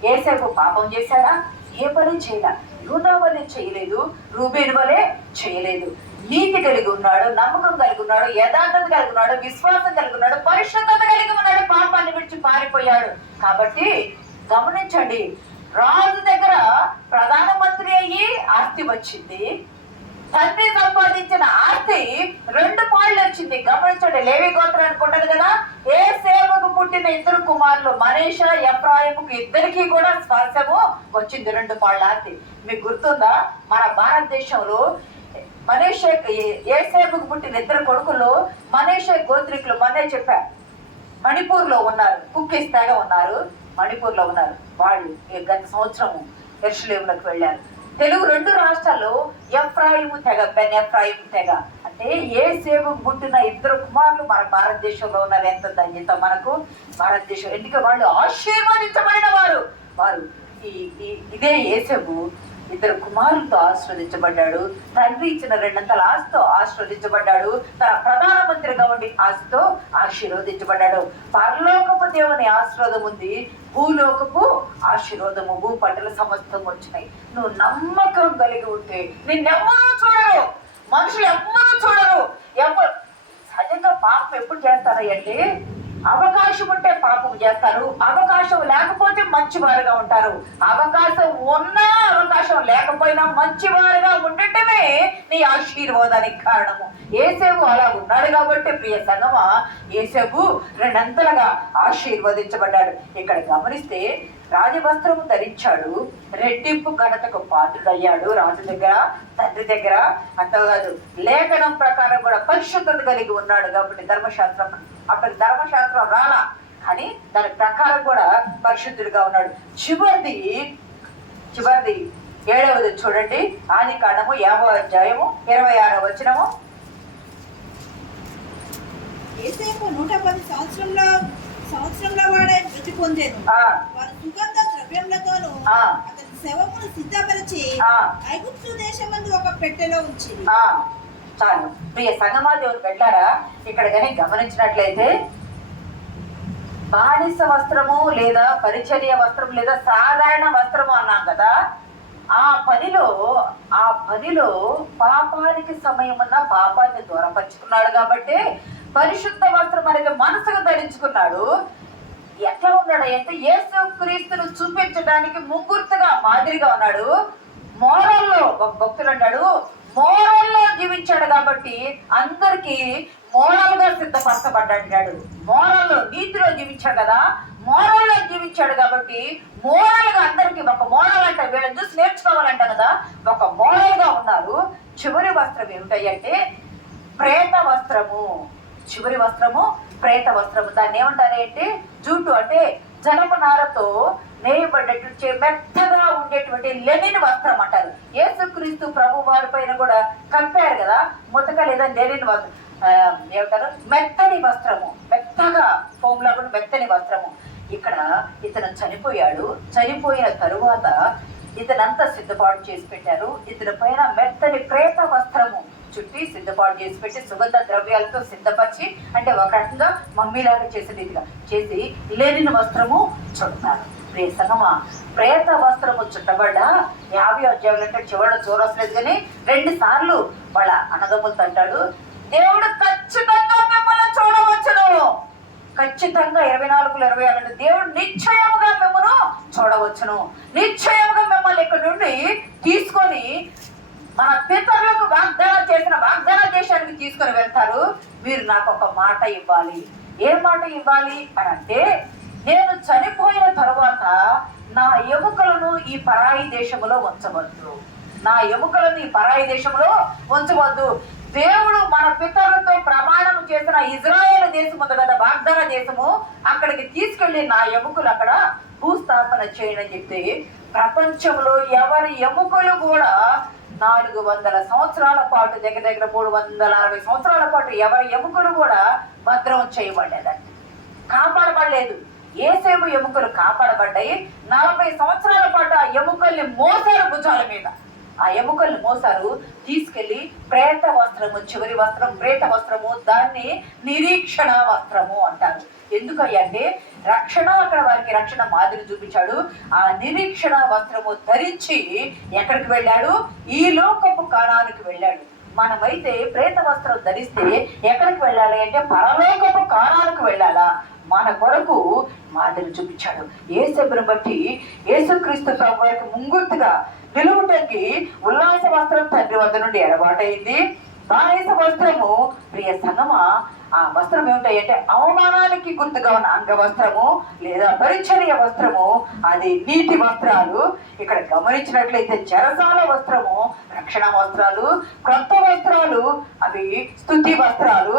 యేసేపు పాపం చేశాడా? ఏ పని చేయడా. యూదా వలె చేయలేదు, రూబేను వలె చేయలేదు. నీతి కలిగి ఉన్నాడు, నమ్మకం కలిగి ఉన్నాడు, యథార్థత కలిగి ఉన్నాడు, విశ్వాసం కలిగి ఉన్నాడు, పరిశుద్ధత కలిగి ఉన్నాడు, పాపాన్ని విడిచి పారిపోయాడు. కాబట్టి గమనించండి, రాజు దగ్గర ప్రధానమంత్రి అయ్యి ఆస్తి వచ్చింది. తండ్రి సంపాదించిన ఆస్తి 2 పాళ్ళు వచ్చింది. గమనించండి, లేవి గోత్రానికి ఉండదు కదా. యేసేపుకు పుట్టిన 2 కుమారులు మనీషా, ఎఫ్రాయిముకు ఇద్దరికి కూడా స్పర్శము వచ్చింది, 2 పాళ్ళ ఆస్తి. మీకు గుర్తుందా? మన భారతదేశంలో యేసేపుకు పుట్టిన 2 కొడుకులు మనీషా గోత్రికులు. మొన్నే చెప్పా, మణిపూర్లో ఉన్నారు, కుక్కీస్ తెగ ఉన్నారు, మణిపూర్లో ఉన్నారు. వాళ్ళు గత సంవత్సరము యెరూషలేములకు వెళ్ళారు. తెలుగు 2 రాష్ట్రాల్లో ఎఫ్రాయిము తెగ, బెన్ ఎఫ్రాయిము తెగ. అంటే యేసేపుకు పుట్టిన 2 కుమారులు మన భారతదేశంలో ఉన్నారు. ఎంత ధన్యత మనకు భారతదేశం. ఎందుకంటే వాళ్ళు ఆశీర్వదించబడిన వారు. ఇదే యేసేపు 2 కుమారులతో ఆశీర్వదించబడ్డాడు. తండ్రి ఇచ్చిన 2 ఆస్తితో ఆశీర్వదించబడ్డాడు. తన ప్రధానమంత్రిగా ఉండి ఆస్తితో ఆశీర్వదించబడ్డాడు. పరలోకపు దేవుని ఆశీర్వాదం ఉంది, భూలోకపు ఆశీర్వాదము, భూపటల సమస్తం వచ్చినాయి. నువ్వు నమ్మకం కలిగి ఉంటే నిన్నెవ్వరూ చూడరు, మనుషులు ఎవ్వరూ చూడరు. ఎవరు సహజంగా పాపం ఎప్పుడు చేస్తారంటే అవకాశం ఉంటే పాపం చేస్తారు, అవకాశం లేకపోతే మంచివారుగా ఉంటారు. అవకాశం ఉన్నా అవకాశం లేకపోయినా మంచివారుగా ఉండటమే నీ ఆశీర్వాదానికి కారణము. యేసేపు అలా ఉన్నాడు కాబట్టి ప్రియ సంగమా, యేసేపు 2 అంతలుగా ఆశీర్వదించబడ్డాడు. ఇక్కడ గమనిస్తే రాజవస్త్రము ధరించాడు, రెట్టింపు ఘనతకు పాత్రుడయ్యాడు. రాజు దగ్గర, తండ్రి దగ్గర అంతేకాదు, లేఖనం ప్రకారం కూడా పరిశుద్ధత కలిగి ఉన్నాడు. కాబట్టి ధర్మశాస్త్రం, అప్పటి ధర్మశాస్త్రం రాలా కానీ దాని ప్రకారం కూడా పరిశుద్ధుడిగా ఉన్నాడు. చివరిది 7వది చూడండి, ఆదికాండము 50వ అధ్యాయము 26వ వచనము. యేసేపు 110 సంవత్సరంలో వాడే మృతి పొందేను. వారు సుగంధ ద్రవ్యములతోను అతని శవమును సిద్ధపరిచి ఐగుప్తు దేశమందు ఒక పెట్టెలో ఉంచి. చాలు ప్రియ సంగమా దేవుని పెట్టారా, ఇక్కడ కానీ గమనించినట్లయితే బానిస వస్త్రము లేదా పరిచర్య వస్త్రం లేదా సాధారణ వస్త్రము అన్నాం కదా, ఆ పనిలో పాపానికి సమయం ఉన్న పాపాన్ని దూరపరుచుకున్నాడు కాబట్టి పరిశుద్ధ వస్త్రం అనేది మనసుకు ధరించుకున్నాడు. ఎట్లా ఉన్నాడు అంటే యేసుక్రీస్తును చూపించడానికి ముంగుర్తుగా మాదిరిగా ఉన్నాడు. మోరల్లో ఒక భక్తుడు అన్నాడు, మోరల్లో జీవించాడు కాబట్టి అందరికి మోరల్ గా సిద్ధపరచబడ్డాడు. మోరల్లో నీతిలో జీవించాడు కదా, మోరల్లో జీవించాడు కాబట్టి మోరల్ గా అందరికి ఒక మోరల్ అంటే వీళ్ళని చూసి నేర్చుకోవాలంట కదా, ఒక మోరల్ గా ఉన్నారు. చివరి వస్త్రం ఏమిటంటే ప్రేత వస్త్రము. చివరి వస్త్రము ప్రేత వస్త్రము. దాన్ని ఏమంటారంటే జూటు, అంటే జనప నారతో నేయబడ్డటువంటి మెత్తగా ఉండేటువంటి లెనిన్ వస్త్రం అంటారు. యేసుక్రీస్తు ప్రభు వారి పైన కూడా కప్పారు కదా, ముతక లేదా లెనిన్ వస్త్రం ఏమంటారు, మెత్తని వస్త్రము, మెత్తగా ఫోమ్లా కూడా మెత్తని వస్త్రము. ఇక్కడ ఇతను చనిపోయాడు. చనిపోయిన తరువాత ఇతనంతా సిద్ధపాటు చేసి పెట్టారు. ఇతని పైన మెత్తని ప్రేత వస్త్రము చుట్టి సిద్ధపాటు చేసి పెట్టి సుగంధ ద్రవ్యాలతో సిద్ధపరిచి, అంటే ఒక రకంగా మమ్మీలాగా చేసే రీతిగా చేసి లెనిన్ వస్త్రము చుట్టారు. ప్రియ సంగమా, ప్రేత వస్త్రము చుట్టబడ్డ 50వ అధ్యాయంలో అంటే చివరి చూడవసలేదు కానీ 2 సార్లు వాళ్ళ అన్నదమ్ములతో అంటాడు, దేవుడు ఖచ్చితంగా మిమ్మల్ని చూడవచ్చును. ఖచ్చితంగా 24-26 అంటే దేవుడు నిశ్చయముగా మిమ్మల్ని చూడవచ్చును, నిశ్చయముగా మిమ్మల్ని ఇక్కడ నుండి తీసుకొని మన పితరులకు వాగ్దానం చేసిన వాగ్దాన దేశానికి తీసుకొని వెళ్తారు. మీరు నాకు ఒక మాట ఇవ్వాలి. ఏ మాట ఇవ్వాలి అని అంటే, నేను చనిపోయిన తరువాత నా ఎముకలను ఈ పరాయి దేశంలో ఉంచవద్దు, నా ఎముకలను ఈ పరాయి దేశంలో ఉంచవద్దు. దేవుడు మన పితరులతో ప్రమాణం చేసిన ఇజ్రాయేల్ దేశం ఉంది కదా, వాగ్దాన దేశము, అక్కడికి తీసుకెళ్లి నా ఎముకలు అక్కడ భూస్థాపన చేయని చెప్పి ప్రపంచంలో ఎవరి ఎముకలు కూడా 400 సంవత్సరాల పాటు, దగ్గర 360 సంవత్సరాల పాటు ఎవరి ఎముకలు కూడా భద్రం చేయబడలేదండి, కాపాడబడలేదు. యేసేపు ఎముకలు కాపాడబడ్డాయి. 40 సంవత్సరాల పాటు ఆ ఎముకల్ని మోసారు భుజాల మీద, ఆ ఎముకల్ని మోసారు. తీసుకెళ్లి ప్రేత వస్త్రము, చివరి వస్త్రం ప్రేత వస్త్రము, దాన్ని నిరీక్షణ వస్త్రము అంటారు. ఎందుకంటే రక్షణ, అక్కడ వారికి రక్షణ మాదిరి చూపించాడు. ఆ నిరీక్షణ వస్త్రము ధరించి ఎక్కడికి వెళ్ళాడు? ఈ లోకపు కానానికి వెళ్ళాడు. మనమైతే ప్రేత వస్త్రం ధరిస్తే ఎక్కడికి వెళ్ళాలి అంటే పరలోకపు కానానికి వెళ్ళాలా? మన కొరకు మాదిరి చూపించాడు. యేసుని బట్టి యేసుక్రీస్తు ప్రభు వారికి ముంగుర్తుగా నిలువుటకి ఉల్లాస వస్త్రం తండ్రి వద్ద నుండి ఎడబాటైంది. బానిస వస్త్రము, ప్రియ సంగమా, ఆ వస్త్రం ఏమిటంటే అవమానానికి గుర్తుగా ఉన్న అంగవస్త్రము లేదా పరిచర్య వస్త్రము, అది నీతి వస్త్రాలు. ఇక్కడ గమనించినట్లయితే చెరసాల వస్త్రము రక్షణ వస్త్రాలు, క్రొత్త వస్త్రాలు అవి స్తుతి వస్త్రాలు,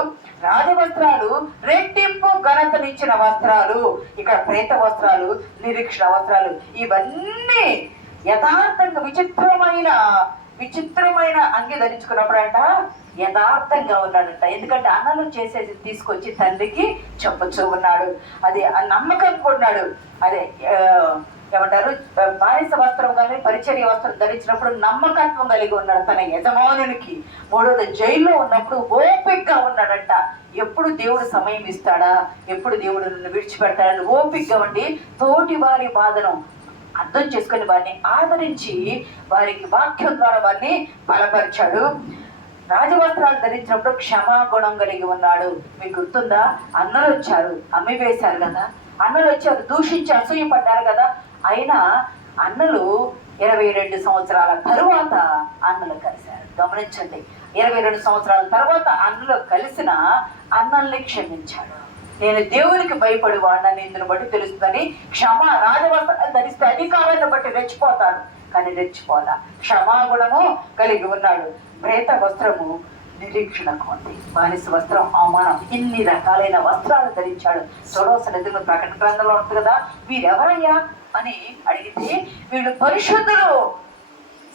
రాజవస్త్రాలు రెట్టింపు ఘనతనిచ్చిన వస్త్రాలు, ఇక్కడ ప్రేత వస్త్రాలు, నిరీక్షణ వస్త్రాలు. ఇవన్నీ యథార్థంగా విచిత్రమైన అంగి ధరించుకున్నప్పుడంట యథార్థంగా ఉన్నాడంట. ఎందుకంటే అన్నలు చేసేది తీసుకొచ్చి తండ్రికి చెప్పచ్చు ఉన్నాడు. అది నమ్మకంగా ఉన్నాడు. అదే ఏమంటారు, బానిస వస్త్రం కానీ పరిచర్య వస్త్రం ధరించినప్పుడు నమ్మకత్వం కలిగి ఉన్నాడు తన యజమానునికి. మూడోది జైల్లో ఉన్నప్పుడు ఓపికగా ఉన్నాడంట. ఎప్పుడు దేవుడు సమయం ఇస్తాడా, ఎప్పుడు దేవుడు నన్ను విడిచిపెడతాడని ఓపికగా ఉండి తోటి వారి బాధను అర్థం చేసుకుని వారిని ఆదరించి వారికి వాక్యం ద్వారా వారిని బలపరిచాడు. రాజవస్త్రాలు ధరించినప్పుడు క్షమాగుణం కలిగి ఉన్నాడు. మీకు గుర్తుందా, అన్నలు వచ్చారు, అమ్మి వేశారు కదా, అన్నలు వచ్చారు, దూషించి అసూయపడ్డారు కదా. అయినా అన్నలు 22 సంవత్సరాల తరువాత అన్నలు కలిశారు. గమనించండి, 22 సంవత్సరాల తర్వాత అన్నలు కలిసిన అన్నల్ని క్షమించాడు. నేను దేవునికి భయపడి వాడినని ఇందుని బట్టి తెలుస్తుందని రాజవస్త్రాలు ధరిస్తే అధికారాన్ని బట్టి రెచ్చిపోతాడు, కానీ రెచ్చిపోలా. క్షమాగుణము కలిగి ఉన్నాడు. ప్రేత వస్త్రము నిరీక్షణకు ఉంది, బానిస వస్త్రం అవమానం. ఇన్ని రకాలైన వస్త్రాలు ధరించాడు. చూడవలసిన ప్రకటన గ్రంథంలో ఉంటుంది కదా, వీరెవరయ్యా అని అడిగితే వీళ్ళు పరిశుద్ధులు,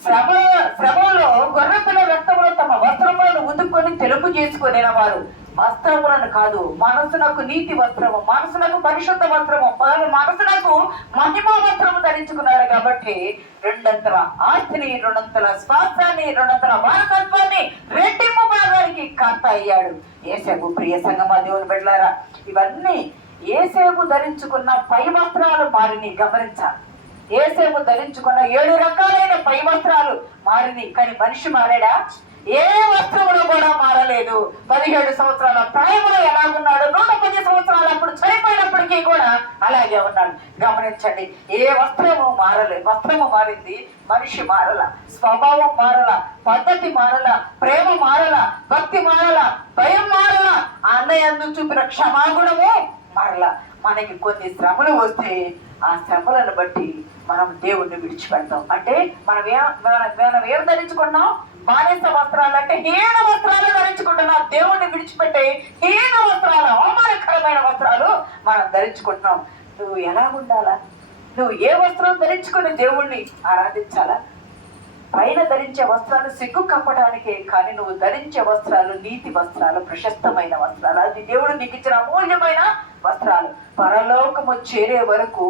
శ్రమలో గొర్రెపిల్ల రక్తంలో తమ వస్త్రములను ఉదుక్కొని తెలుపు చేసుకునే వారు. వస్త్రములను కాదు, మనసునకు నీతి వస్త్రము, మనసునకు పరిశుద్ధ వస్త్రము, మనసునకు మహిమ వస్త్రము ధరించుకున్నారు. కాబట్టి 2 ఆస్తిని, 2 స్వాస్థాన్ని, 2 వారసత్వాన్ని రెట్టింపు భాగానికి కర్త అయ్యాడు యేసేపు. ప్రియ సంగమా, దేవుని బిడ్డలారా, ఇవన్నీ యేసేపు ధరించుకున్న పై వస్త్రాలు మారిని. గమనించాలి, యేసేపు ధరించుకున్న 7 రకాలైన పై వస్త్రాలు మారిని, కానీ మనిషి మారాడా? ఏ వస్త్రములు కూడా మారలేదు. 17 సంవత్సరాల ప్రాయంలో ఎలాగున్నాడు, 110 సంవత్సరాలు అప్పుడు చనిపోయినప్పటికీ కూడా అలాగే ఉన్నాడు. గమనించండి, ఏ వస్త్రము మారలేదు. వస్త్రము మారింది, మనిషి మారల. స్వభావం మారల, పద్ధతి మారల, ప్రేమ మారల, భక్తి మారల, భయం మారల, అన్నయందు చూపిన క్షమాగుణము మారల. మనకి కొన్ని శ్రమలు వస్తే ఆ శ్రమలను బట్టి మనం దేవుణ్ణి విడిచిపెడతాం. అంటే మనం ఏం ధరించుకున్నాం? బానిస వస్త్రాలు అంటే హీన వస్త్రాలు ధరించుకుంటున్నాం. దేవుణ్ణి విడిచిపెట్టే హీన వస్త్రాలు, అవమానకరమైన వస్త్రాలు మనం ధరించుకుంటున్నాం. నువ్వు ఎలా ఉండాలా? నువ్వు ఏ వస్త్రం ధరించుకుని దేవుణ్ణి ఆరాధించాలా? పైన ధరించే వస్త్రాలు సిగ్గు కప్పడానికే, కానీ నువ్వు ధరించే వస్త్రాలు నీతి వస్త్రాలు, ప్రశస్తమైన వస్త్రాలు. అది దేవుడు నీకు ఇచ్చిన అమూల్యమైన వస్త్రాలు. పరలోకము చేరే వరకు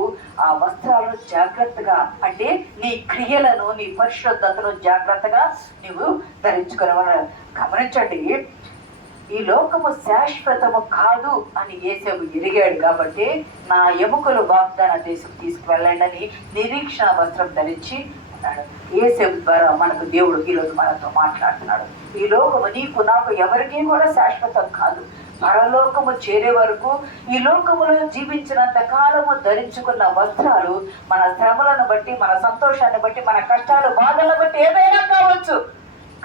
ఆ వస్త్రాలను జాగ్రత్తగా, అంటే నీ క్రియలను, నీ పరిశుద్ధతను జాగ్రత్తగా నువ్వు ధరించుకునే. గమనించండి, ఈ లోకము శాశ్వతము కాదు అని యేసేపు ఎరిగాడు. కాబట్టి నా ఎముకలు వాగ్దాన దేశం తీసుకువెళ్ళండి అని నిరీక్షణ వస్త్రం ధరించి ఉన్నాడు. యేసేపు ద్వారా మనకు దేవుడు ఈరోజు మనతో మాట్లాడుతున్నాడు. ఈ లోకము నీకు నాకు ఎవరికీ కూడా శాశ్వతం కాదు. పరలోకము చేరే వరకు ఈ లోకములో జీవించినంత కాలము ధరించుకున్న వస్త్రాలు మన శ్రమలను బట్టి, మన సంతోషాన్ని బట్టి, మన కష్టాలు, బాధలను బట్టి ఏదైనా కావచ్చు,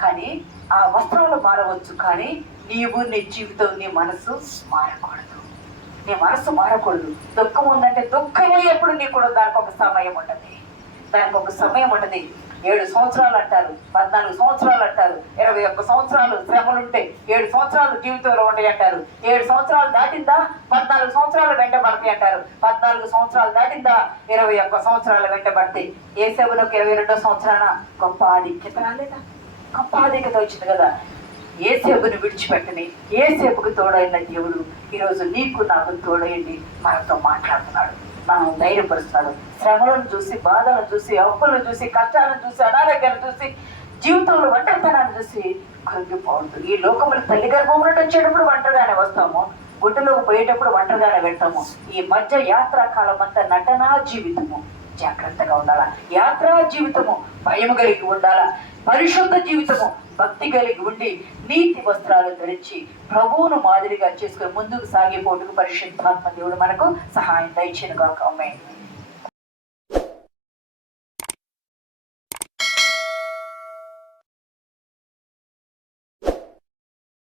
కానీ ఆ వస్త్రాలు మారవచ్చు. కానీ నీవు, నీ జీవితం, నీ మనసు మారకూడదు. నీ మనసు మారకూడదు. దుఃఖం ఉందంటే దుఃఖమే ఎప్పుడు నీకు కూడా దానికి ఒక సమయం ఉంటుంది. దానికి ఒక సమయం ఉంటుంది. 7 సంవత్సరాలు అంటారు, 14 సంవత్సరాలు అంటారు, 21 సంవత్సరాలు శ్రమలుంటే 7 సంవత్సరాలు జీవితంలో ఉంటాయి అంటారు. 7 సంవత్సరాలు దాటిందా 14 సంవత్సరాలు వెంటబడతాయి అంటారు. 14 సంవత్సరాలు దాటిందా 21 సంవత్సరాలు వెంటబడతాయి. యేసేపులోకి 22వ సంవత్సరాన గొప్ప ఆధిక్యత రాలేదా? గొప్ప ఆధిక్యత వచ్చింది కదా. యేసేపుని విడిచిపెట్టని, యేసేపుకు తోడైన దేవుడు ఈరోజు నీకు నాకు తోడైంది మనతో మాట్లాడుతున్నాడు, మనం ధైర్యపరుస్తున్నాడు. శ్రమలను చూసి, బాధలను చూసి, అప్పులను చూసి, కష్టాలను చూసి, అనారోగ్యాన్ని చూసి, జీవితంలో ఒంటరితనాన్ని చూసి కృంగిపోవద్దు. ఈ లోకములు తల్లి గర్భం నుండి వచ్చేటప్పుడు ఒంటరిగానే వస్తాము, గుడ్డలోకి పోయేటప్పుడు ఒంటరిగానే వెళ్తాము. ఈ మధ్య యాత్రా కాలం అంతా నటనా జీవితము. జాగ్రత్తగా ఉండాలా. యాత్రా జీవితము భయం కలిగి ఉండాలా. పరిశుద్ధ జీవితము భక్తి కలిగి ఉండి నీతి వస్త్రాలు ధరించి ప్రభువును మాదిరిగా చేసుకుని ముందుకు సాగిపోటుకు పరిశుద్ధాత్మ దేవుడు మనకు సహాయం దయచేయను గాక. ఆమేన్.